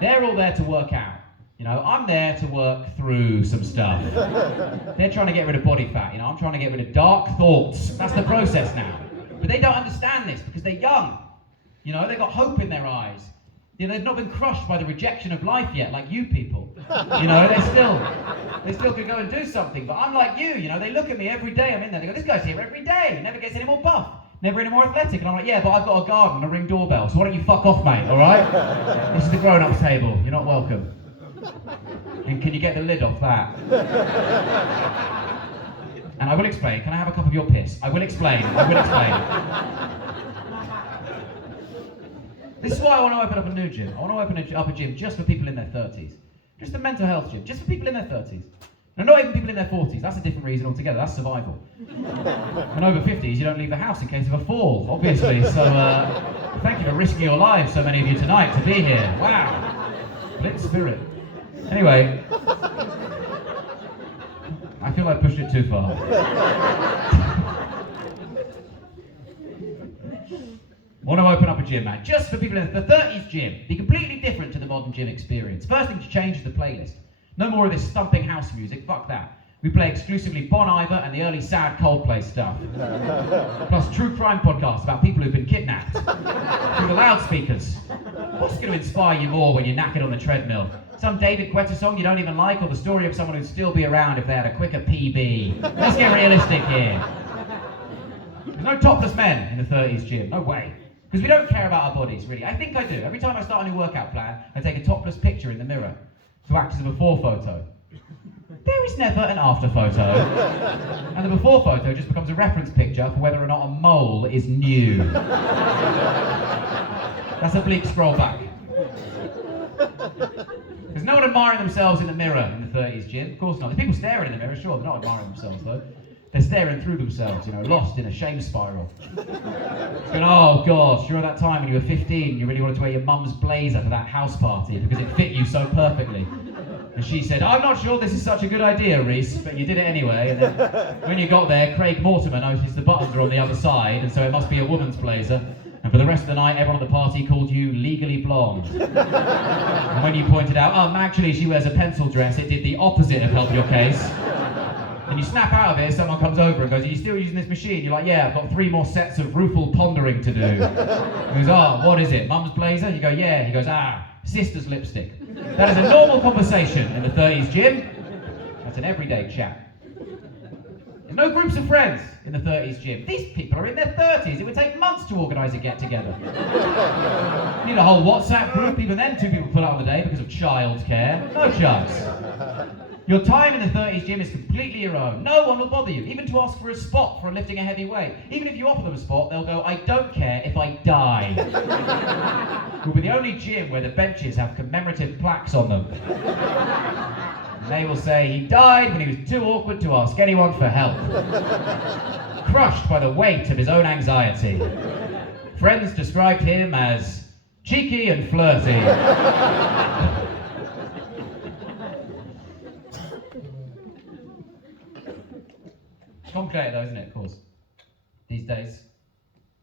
They're all there to work out. You know, I'm there to work through some stuff. They're trying to get rid of body fat, you know, I'm trying to get rid of dark thoughts. That's the process now. But they don't understand this because they're young. You know, they've got hope in their eyes. You know, they've not been crushed by the rejection of life yet, like you people. You know, they still could go and do something. But I'm like you know, they look at me every day I'm in there, they go, this guy's here every day, never gets any more buff, never any more athletic. And I'm like, yeah, but I've got a garden, a ring doorbell, so why don't you fuck off, mate, all right? This is the grown-ups table, you're not welcome. And can you get the lid off that? And I will explain, can I have a cup of your piss? I will explain. This is why I want to open up a new gym. I want to open up a gym just for people in their 30s. Just a mental health gym, just for people in their 30s. Now, not even people in their 40s, that's a different reason altogether, that's survival. And over 50s, you don't leave the house in case of a fall, obviously. So, thank you for risking your lives, so many of you tonight, to be here. Wow. Lit spirit. Anyway, I feel I pushed it too far. I want to open up a gym, man, just for people in the 30s gym. Be completely different to the modern gym experience. First thing to change is the playlist. No more of this thumping house music, fuck that. We play exclusively Bon Iver and the early sad Coldplay stuff. Plus true crime podcasts about people who've been kidnapped. Through the loudspeakers. What's going to inspire you more when you're knackered on the treadmill? Some David Guetta song you don't even like, or the story of someone who'd still be around if they had a quicker PB? Let's get realistic here. There's no topless men in the 30s gym, no way. Because we don't care about our bodies, really. I think I do. Every time I start a new workout plan, I take a topless picture in the mirror to act as a before photo. There is never an after photo. And the before photo just becomes a reference picture for whether or not a mole is new. That's a bleak scroll back. There's no one admiring themselves in the mirror in the 30s, Jim. Of course not. There's people staring in the mirror, sure, they're not admiring themselves though. They're staring through themselves, lost in a shame spiral. Going, oh gosh, you're at that time when you were 15, you really wanted to wear your mum's blazer for that house party because it fit you so perfectly. And she said, I'm not sure this is such a good idea, Rhys, but you did it anyway. And then when you got there, Craig Mortimer noticed the buttons are on the other side, and so it must be a woman's blazer. And for the rest of the night, everyone at the party called you Legally Blonde. And when you pointed out, actually she wears a pencil dress, it did the opposite of help your case. And you snap out of it, someone comes over and goes, are you still using this machine? You're like, yeah, I've got 3 more sets of rueful pondering to do. He goes, what is it, mum's blazer? You go, yeah. He goes, sister's lipstick. That is a normal conversation in the 30s, Jim. That's an everyday chat. There's no groups of friends in the 30s, Jim. These people are in their 30s. It would take months to organise a get-together. You need a whole WhatsApp group, even then 2 people put out on the day because of childcare. No chance. Your time in the 30s, Jim, is completely your own. No one will bother you, even to ask for a spot for lifting a heavy weight. Even if you offer them a spot, they'll go, I don't care if I die. We'll be the only gym where the benches have commemorative plaques on them. And they will say he died when he was too awkward to ask anyone for help. Crushed by the weight of his own anxiety. Friends described him as cheeky and flirty. Complicated though, isn't it, of course, these days.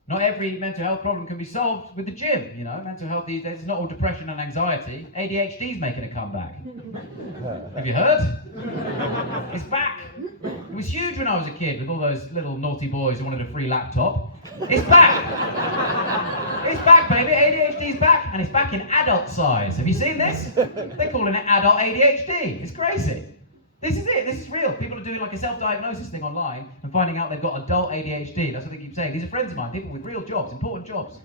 Not every mental health problem can be solved with the gym, Mental health these days is not all depression and anxiety. ADHD's making a comeback. Have you heard? It's back. It was huge when I was a kid with all those little naughty boys who wanted a free laptop. It's back. It's back, baby. ADHD's back, and it's back in adult size. Have you seen this? They're calling it adult ADHD. It's crazy. This is it, this is real. People are doing like a self-diagnosis thing online and finding out they've got adult ADHD. That's what they keep saying. These are friends of mine, people with real jobs, important jobs.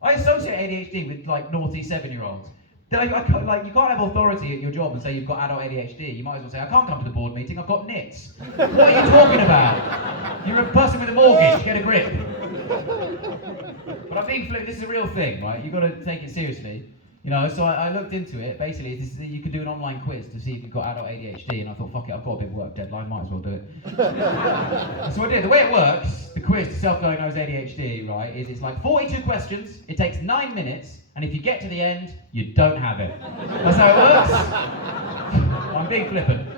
I associate ADHD with like naughty 7-year-olds. You can't have authority at your job and say you've got adult ADHD. You might as well say, I can't come to the board meeting, I've got nits. What are you talking about? You're a person with a mortgage, get a grip. But I'm being flipped, this is a real thing, right? You've got to take it seriously. So I looked into it. Basically, you could do an online quiz to see if you've got adult ADHD, and I thought, fuck it, I've got a big work deadline, might as well do it. So I did. The way it works, the quiz to self-diagnose ADHD, right, is it's like 42 questions, it takes 9 minutes, and if you get to the end, you don't have it. That's how it works. I'm being flippant.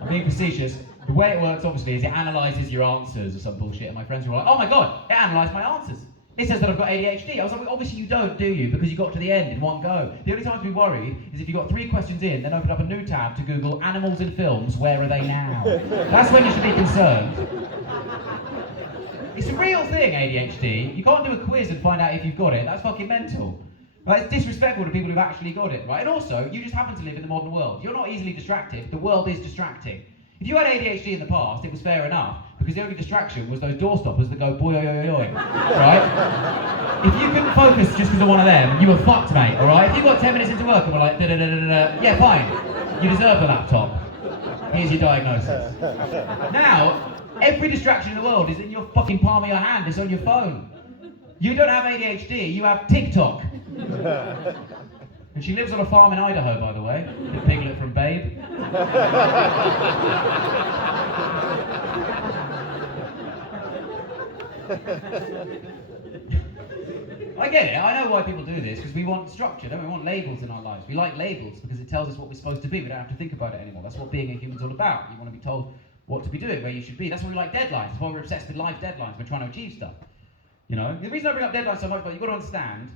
I'm being facetious. The way it works, obviously, is it analyses your answers or some bullshit, and my friends were like, oh my god, it analysed my answers. It says that I've got ADHD. I was like, well, obviously you don't, do you? Because you got to the end in one go. The only time to be worried is if you got 3 questions in, then open up a new tab to Google animals in films, where are they now? That's when you should be concerned. It's a real thing, ADHD. You can't do a quiz and find out if you've got it. That's fucking mental. Right? It's disrespectful to people who've actually got it, right? And also, you just happen to live in the modern world. You're not easily distracted. The world is distracting. If you had ADHD in the past, it was fair enough, because the only distraction was those door stoppers that go boy oi oi oi, right? If you couldn't focus just because of one of them, you were fucked, mate, alright? If you got 10 minutes into work and were like, da da da da da, yeah, fine. You deserve the laptop. Here's your diagnosis. Now, every distraction in the world is in your fucking palm of your hand, it's on your phone. You don't have ADHD, you have TikTok. And she lives on a farm in Idaho, by the way, the piglet from Babe. I get it, I know why people do this, because we want structure, don't we? We want labels in our lives. We like labels because it tells us what we're supposed to be. We don't have to think about it anymore. That's what being a human's all about. You want to be told what to be doing, where you should be. That's why we like deadlines. That's why we're obsessed with life deadlines. We're trying to achieve stuff. The reason I bring up deadlines so much, but you've got to understand,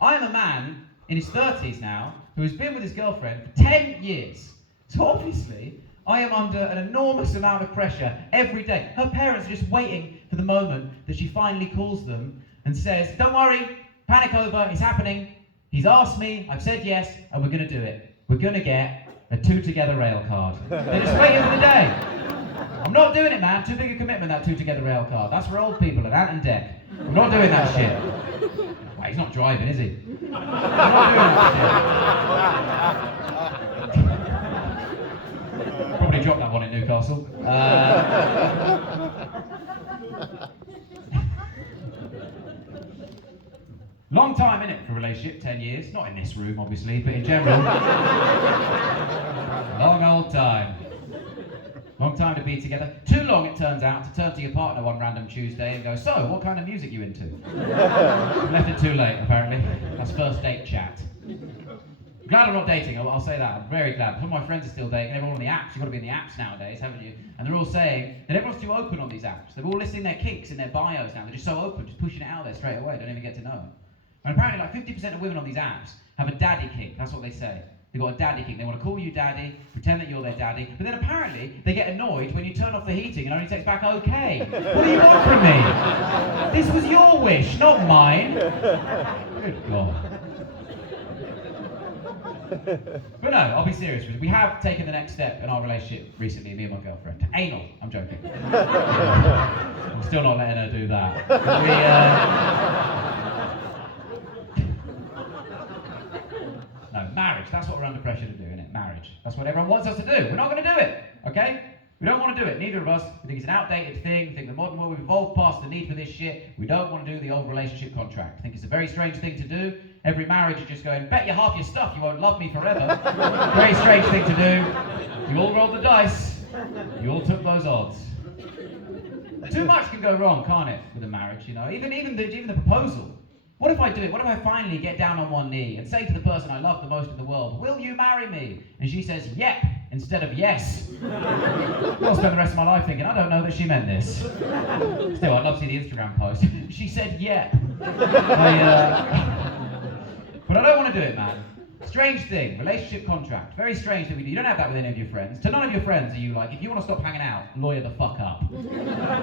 I am a man in his 30s now, who has been with his girlfriend for 10 years. So obviously, I am under an enormous amount of pressure every day. Her parents are just waiting for the moment that she finally calls them and says, don't worry, panic over, it's happening. He's asked me, I've said yes, and we're going to do it. We're going to get a 2 Together rail card. They're just waiting for the day. I'm not doing it, man. Too big a commitment, that 2 Together rail card. That's for old people and Ant and Dec. We're not doing that shit. Wait, he's not driving, is he? We're not doing that shit. Probably dropped that one in Newcastle. Long time, innit, for a relationship, 10 years. Not in this room, obviously, but in general. Long old time. Long time to be together. Too long, it turns out, to turn to your partner one random Tuesday and go, so, what kind of music you into? Left it too late, apparently. That's first date chat. Glad I'm not dating, I'll say that. I'm very glad. Some of my friends are still dating, they're all on the apps. You've got to be in the apps nowadays, haven't you? And they're all saying that everyone's too open on these apps. They're all listing their kinks in their bios now. They're just so open, just pushing it out there straight away. Don't even get to know them. And apparently like 50% of women on these apps have a daddy kink. That's what they say. They've got a daddy kink. They want to call you daddy, pretend that you're their daddy, but then apparently they get annoyed when you turn off the heating and only text back okay. What do you want from me? This was your wish, not mine. Good God. But no, I'll be serious with you. We have taken the next step in our relationship recently, me and my girlfriend. Anal, I'm joking. I'm still not letting her do that. No, marriage, that's what we're under pressure to do, isn't it? Marriage. That's what everyone wants us to do. We're not going to do it, okay? We don't want to do it, neither of us. We think it's an outdated thing. We think the modern world, we've evolved past the need for this shit. We don't want to do the old relationship contract. I think it's a very strange thing to do. Every marriage is just going, bet you half your stuff you won't love me forever. Very strange thing to do. You all rolled the dice. You all took those odds. Too much can go wrong, can't it, with a marriage, you know? Even the proposal. What if I do it? What if I finally get down on one knee and say to the person I love the most in the world, will you marry me? And she says, yep, instead of yes. I'll spend the rest of my life thinking, I don't know that she meant this. Still, I'd love to see the Instagram post. She said, yep. But I don't want to do it, man. Strange thing, relationship contract. Very strange that we do. You don't have that with any of your friends. To none of your friends are you like, if you want to stop hanging out, lawyer the fuck up.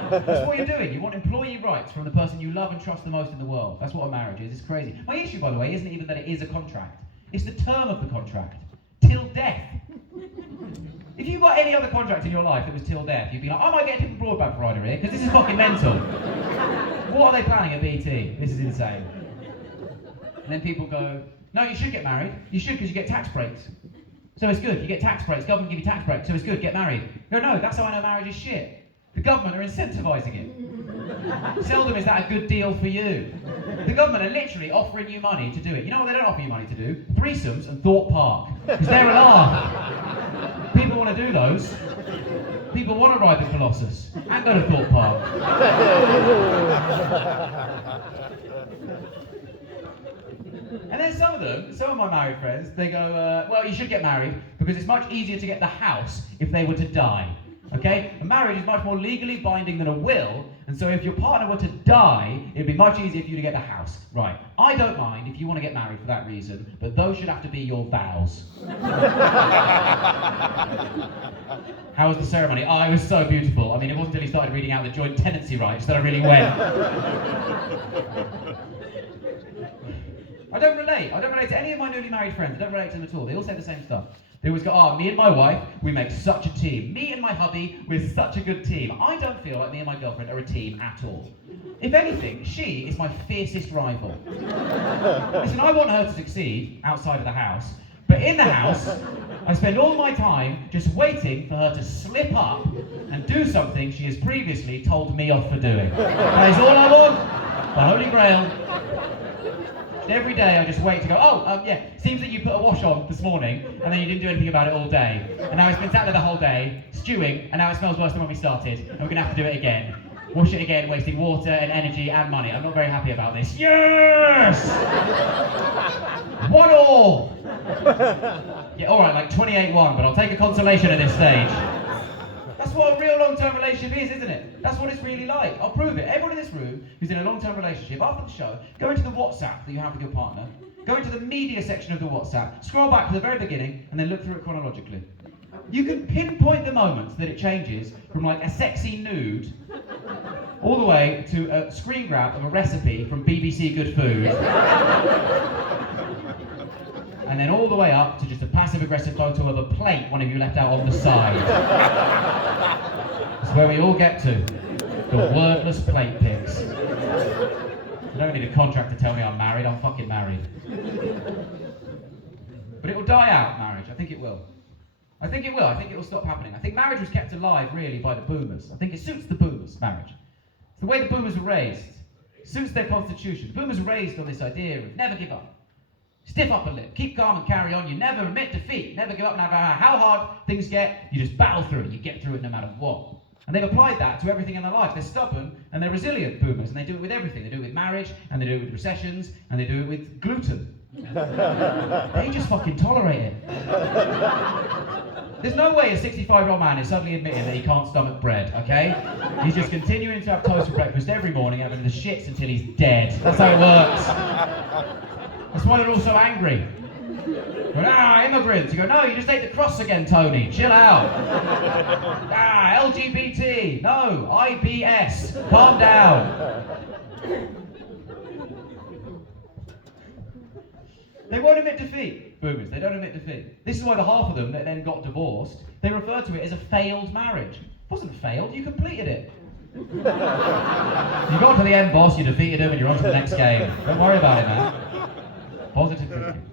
That's what you're doing. You want employee rights from the person you love and trust the most in the world. That's what a marriage is. It's crazy. My issue, by the way, isn't even that it is a contract. It's the term of the contract. Till death. If you got any other contract in your life that was till death, you'd be like, I might get a different broadband provider here, because this is fucking mental. What are they planning at BT? This is insane. And then people go, no, you should get married. You should, because you get tax breaks. So it's good. You get tax breaks. Government give you tax breaks, so it's good. Get married. No, that's how I know marriage is shit. The government are incentivizing it. Seldom is that a good deal for you. The government are literally offering you money to do it. You know what they don't offer you money to do? Threesomes and Thorpe Park. Because they're a laugh. People want to do those. People want to ride the Colossus and go to Thorpe Park. And then some of my married friends, they go, well, you should get married because it's much easier to get the house if they were to die. Okay? A marriage is much more legally binding than a will, and so if your partner were to die, it'd be much easier for you to get the house. Right. I don't mind if you want to get married for that reason, but those should have to be your vows. How was the ceremony? Oh, it was so beautiful. I mean, it wasn't until he started reading out the joint tenancy rights that I really went. I don't relate to any of my newly married friends. I don't relate to them at all. They all say the same stuff. They always go, me and my wife, we make such a team. Me and my hubby, we're such a good team. I don't feel like me and my girlfriend are a team at all. If anything, she is my fiercest rival. Listen, I want her to succeed outside of the house, but in the house, I spend all my time just waiting for her to slip up and do something she has previously told me off for doing. That is all I want. The Holy Grail. Every day I just wait to go, seems that you put a wash on this morning and then you didn't do anything about it all day. And now it's been sat there the whole day, stewing, and now it smells worse than when we started. And we're going to have to do it again. Wash it again, wasting water and energy and money. I'm not very happy about this. Yes! 1-1! Yeah, alright, like 28-1, but I'll take a consolation at this stage. That's what a real long-term relationship is, isn't it? That's what it's really like. I'll prove it. Everyone in this room who's in a long-term relationship, after the show, go into the WhatsApp that you have with your partner, go into the media section of the WhatsApp, scroll back to the very beginning, and then look through it chronologically. You can pinpoint the moments that it changes from like a sexy nude all the way to a screen grab of a recipe from BBC Good Food. And then all the way up to just a passive-aggressive photo of a plate one of you left out on the side. That's where we all get to. The wordless plate pics. I don't need a contract to tell me I'm married. I'm fucking married. But it will die out, marriage. I think it will. I think it will. I think it will stop happening. I think marriage was kept alive, really, by the boomers. I think it suits the boomers, marriage. It's the way the boomers were raised. It suits their constitution. The boomers were raised on this idea of never give up. Stiff upper lip. Keep calm and carry on. You never admit defeat. Never give up no matter how hard things get. You just battle through it. You get through it no matter what. And they've applied that to everything in their life. They're stubborn and they're resilient, boomers. And they do it with everything. They do it with marriage, and they do it with recessions, and they do it with gluten. They just fucking tolerate it. There's no way a 65-year-old man is suddenly admitting that he can't stomach bread, okay? He's just continuing to have toast for breakfast every morning, having the shits until he's dead. That's how it works. That's why they're all so angry. But, immigrants. You go, no, you just ate the cross again, Tony. Chill out. LGBT. No, IBS. Calm down. They won't admit defeat, boomers. They don't admit defeat. This is why the half of them that then got divorced, they refer to it as a failed marriage. It wasn't failed, you completed it. You got to the end, boss, you defeated him, and you're on to the next game. Don't worry about it, man. Positive thinking.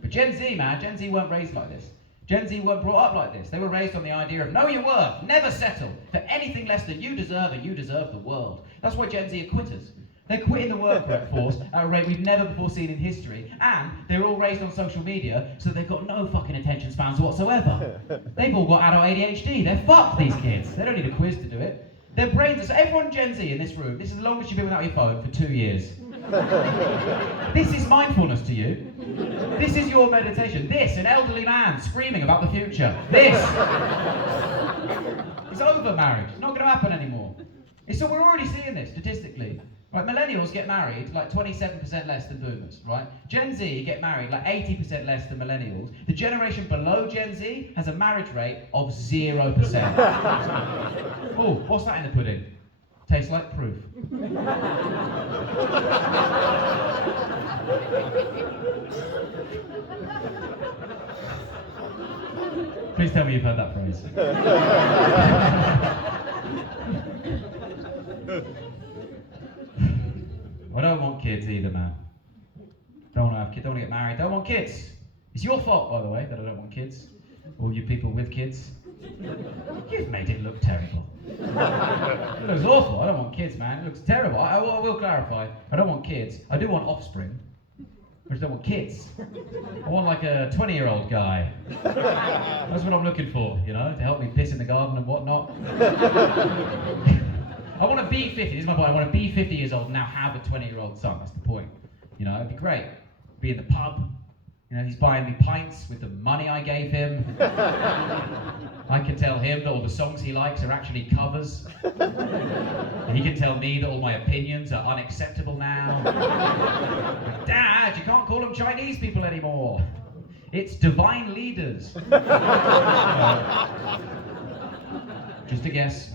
But Gen Z, man, Gen Z weren't raised like this. Gen Z weren't brought up like this. They were raised on the idea of know your worth, never settle for anything less than you deserve, and you deserve the world. That's why Gen Z are quitters. They're quitting the workforce at a rate we've never before seen in history, and they're all raised on social media, so they've got no fucking attention spans whatsoever. They've all got adult ADHD. They're fucked, these kids. They don't need a quiz to do it. Their brains are... So everyone Gen Z in this room, this is the longest you've been without your phone for 2 years. This is mindfulness to you. This is your meditation. This, an elderly man screaming about the future. This. It's over, marriage. It's not going to happen anymore. So we're already seeing this statistically. Right, millennials get married like 27% less than boomers, right? Gen Z get married like 80% less than millennials. The generation below Gen Z has a marriage rate of 0%. Oh, what's that in the pudding? Tastes like proof. Please tell me you've heard that phrase. I don't want kids either, man. Don't want to have kids, don't want to get married, don't want kids. It's your fault, by the way, that I don't want kids. All you people with kids. You've made it look terrible. It looks awful. I don't want kids, man. It looks terrible. I will clarify. I don't want kids. I do want offspring. I just don't want kids. I want like a 20-year-old guy. That's what I'm looking for, you know, to help me piss in the garden and whatnot. I want to be 50. This is my point. I want to be 50 years old and now have a 20-year-old son. That's the point. You know, it'd be great. Be in the pub. You know, he's buying me pints with the money I gave him. I can tell him that all the songs he likes are actually covers. And he can tell me that all my opinions are unacceptable now. But Dad, you can't call them Chinese people anymore. It's divine leaders. Just a guess.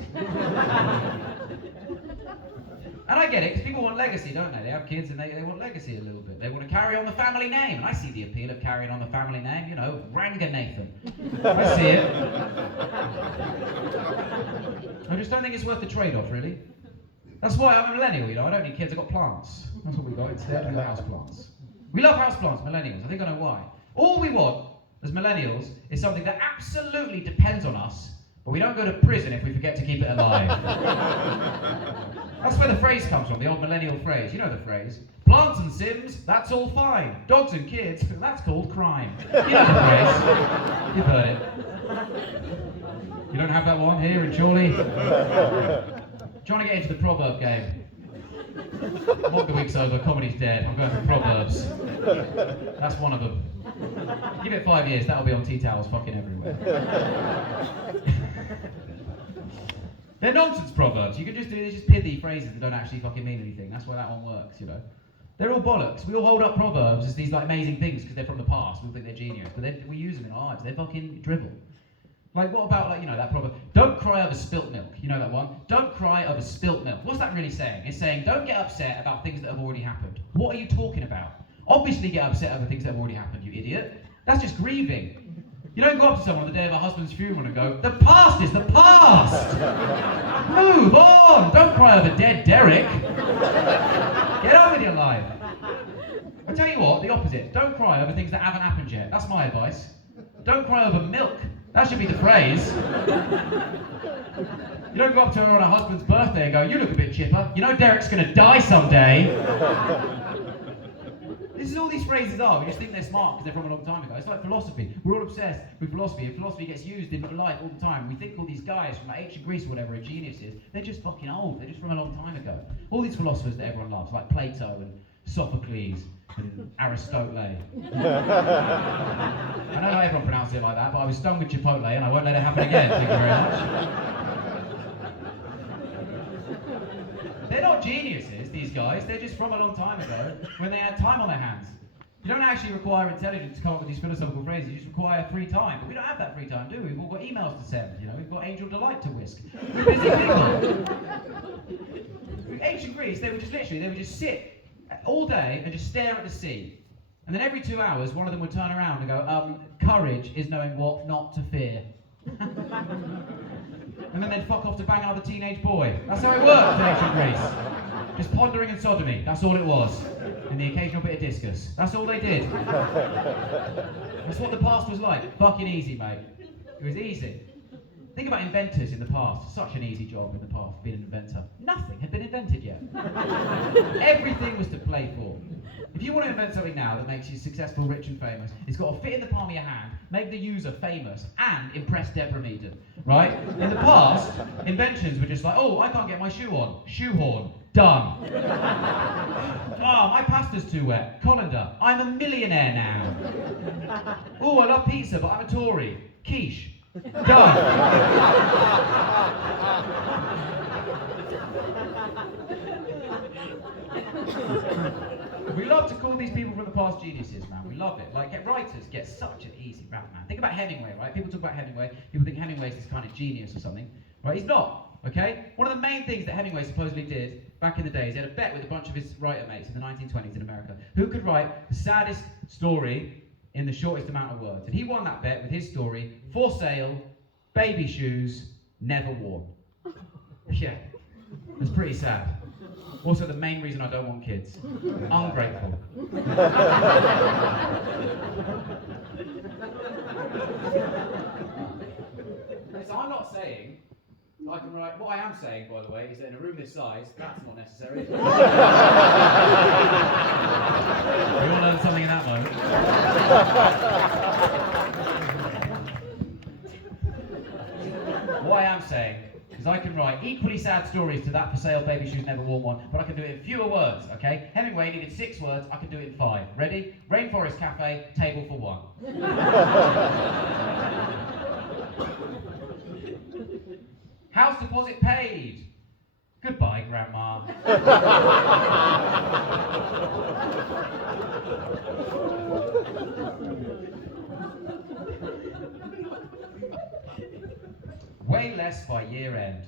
And I get it, because people want legacy, don't they? They have kids and they want legacy a little bit. They want to carry on the family name. And I see the appeal of carrying on the family name, you know, Ranga Nathan. I see it. I just don't think it's worth the trade-off, really. That's why I'm a millennial, you know. I don't need kids, I've got plants. That's what we got instead, we got house plants. We love house plants, millennials. I think I know why. All we want, as millennials, is something that absolutely depends on us, but we don't go to prison if we forget to keep it alive. That's where the phrase comes from, the old millennial phrase. You know the phrase. Plants and Sims, that's all fine. Dogs and kids, that's called crime. You know the phrase. You've heard it. You don't have that one here in Chorley? Trying to get into the proverb game. Mock the week's over, comedy's dead. I'm going for proverbs. That's one of them. Give it 5 years, that'll be on tea towels fucking everywhere. They're nonsense proverbs. You can just do these just pithy phrases that don't actually fucking mean anything. That's why that one works, you know. They're all bollocks. We all hold up proverbs as these like amazing things because they're from the past. We all think they're genius, but we use them in our lives. They're fucking drivel. Like what about like, you know, that proverb? Don't cry over spilt milk. You know that one? Don't cry over spilt milk. What's that really saying? It's saying don't get upset about things that have already happened. What are you talking about? Obviously get upset over things that have already happened, you idiot. That's just grieving. You don't go up to someone on the day of a husband's funeral and go, the past is the past! Move on! Don't cry over dead Derek. Get on with your life. I tell you what, the opposite. Don't cry over things that haven't happened yet. That's my advice. Don't cry over milk. That should be the phrase. You don't go up to her on her husband's birthday and go, you look a bit chipper. You know Derek's going to die someday. This is all these phrases are. We just think they're smart because they're from a long time ago. It's like philosophy. We're all obsessed with philosophy, and philosophy gets used in life all the time. We think all these guys from like ancient Greece or whatever are geniuses. They're just fucking old. They're just from a long time ago. All these philosophers that everyone loves, like Plato and Sophocles and Aristotle. I know not everyone pronounces it like that, but I was stung with Chipotle and I won't let it happen again. Thank you very much. They're not geniuses, these guys. They're just from a long time ago when they had time on their hands. You don't actually require intelligence to come up with these philosophical phrases. You just require free time. But we don't have that free time, do we? We've all got emails to send. You know, we've got Angel Delight to whisk. We're busy people. In ancient Greece, they would just sit all day and just stare at the sea. And then every 2 hours, one of them would turn around and go, courage is knowing what not to fear. And then they'd fuck off to bang another teenage boy. That's how it worked in ancient Greece. Just pondering and sodomy, that's all it was. And the occasional bit of discus. That's all they did. That's what the past was like. Fucking easy, mate. It was easy. Think about inventors in the past. Such an easy job in the past, being an inventor. Nothing had been invented yet. Everything was to play for. If you want to invent something now that makes you successful, rich and famous, it's got to fit in the palm of your hand, make the user famous, and impress Deborah Meaden, right? In the past, inventions were just like, oh, I can't get my shoe on. Shoehorn. Done. Oh, my pasta's too wet. Colander. I'm a millionaire now. Oh, I love pizza, but I'm a Tory. Quiche. Done. We love to call these people from the past geniuses, man. We love it. Like, writers get such an easy rap, man. Think about Hemingway, right? People talk about Hemingway. People think Hemingway's this kind of genius or something. Right? He's not, okay? One of the main things that Hemingway supposedly did back in the day is he had a bet with a bunch of his writer mates in the 1920s in America. Who could write the saddest story in the shortest amount of words? And he won that bet with his story, For Sale, Baby Shoes, Never Worn. Yeah, it's pretty sad. Also, the main reason I don't want kids. Ungrateful. So I'm not saying I can write. What I am saying, by the way, is that in a room this size, that's not necessary. We all learned something in that moment. What I am saying is I can write equally sad stories to that For Sale, Baby Shoes, Never Worn one, but I can do it in fewer words, okay? Hemingway needed 6 words, I can do it in 5. Ready? Rainforest Cafe, table for 1. House deposit paid. Goodbye, Grandma. Way less by year end.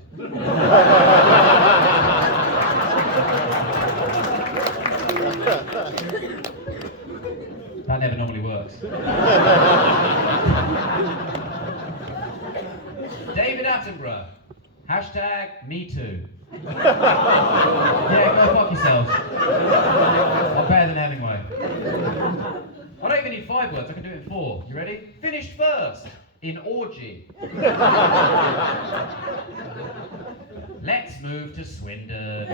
That never normally works. David Attenborough. Hashtag me too. Yeah, go fuck yourselves. I'm better than Hemingway. I don't even need 5 words, I can do it in 4. You ready? Finished first. In orgy. Let's move to Swindon.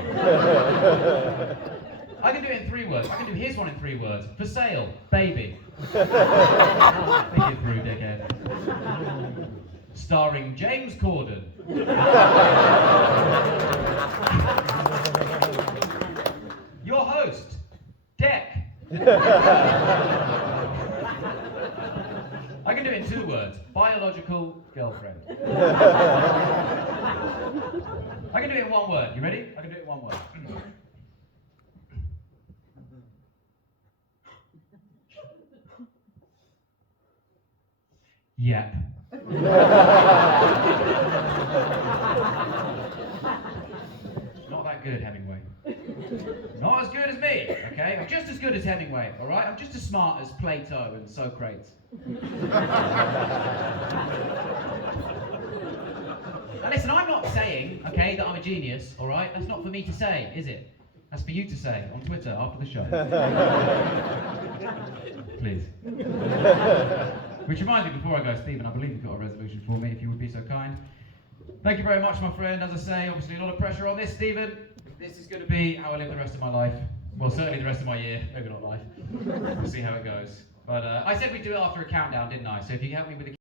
I can do it in 3 words. I can do his one in 3 words. For sale, baby. Think it through, dickhead. Starring James Corden. Your host, Deck. I can do it in 2 words. Biological girlfriend. I can do it in 1 word. You ready? I can do it in 1 word. Yep. Not that good, Hemingway. Not as good as me, okay? I'm just as good as Hemingway, alright? I'm just as smart as Plato and Socrates. Now listen, I'm not saying, okay, that I'm a genius, all right? That's not for me to say, is it? That's for you to say on Twitter after the show. Please. Which reminds me, before I go, Stephen, I believe you've got a resolution for me, if you would be so kind. Thank you very much, my friend. As I say, obviously a lot of pressure on this, Stephen. This is going to be how I live the rest of my life. Well, certainly the rest of my year. Maybe not life. We'll see how it goes. But I said we'd do it after a countdown, didn't I? So if you can help me with the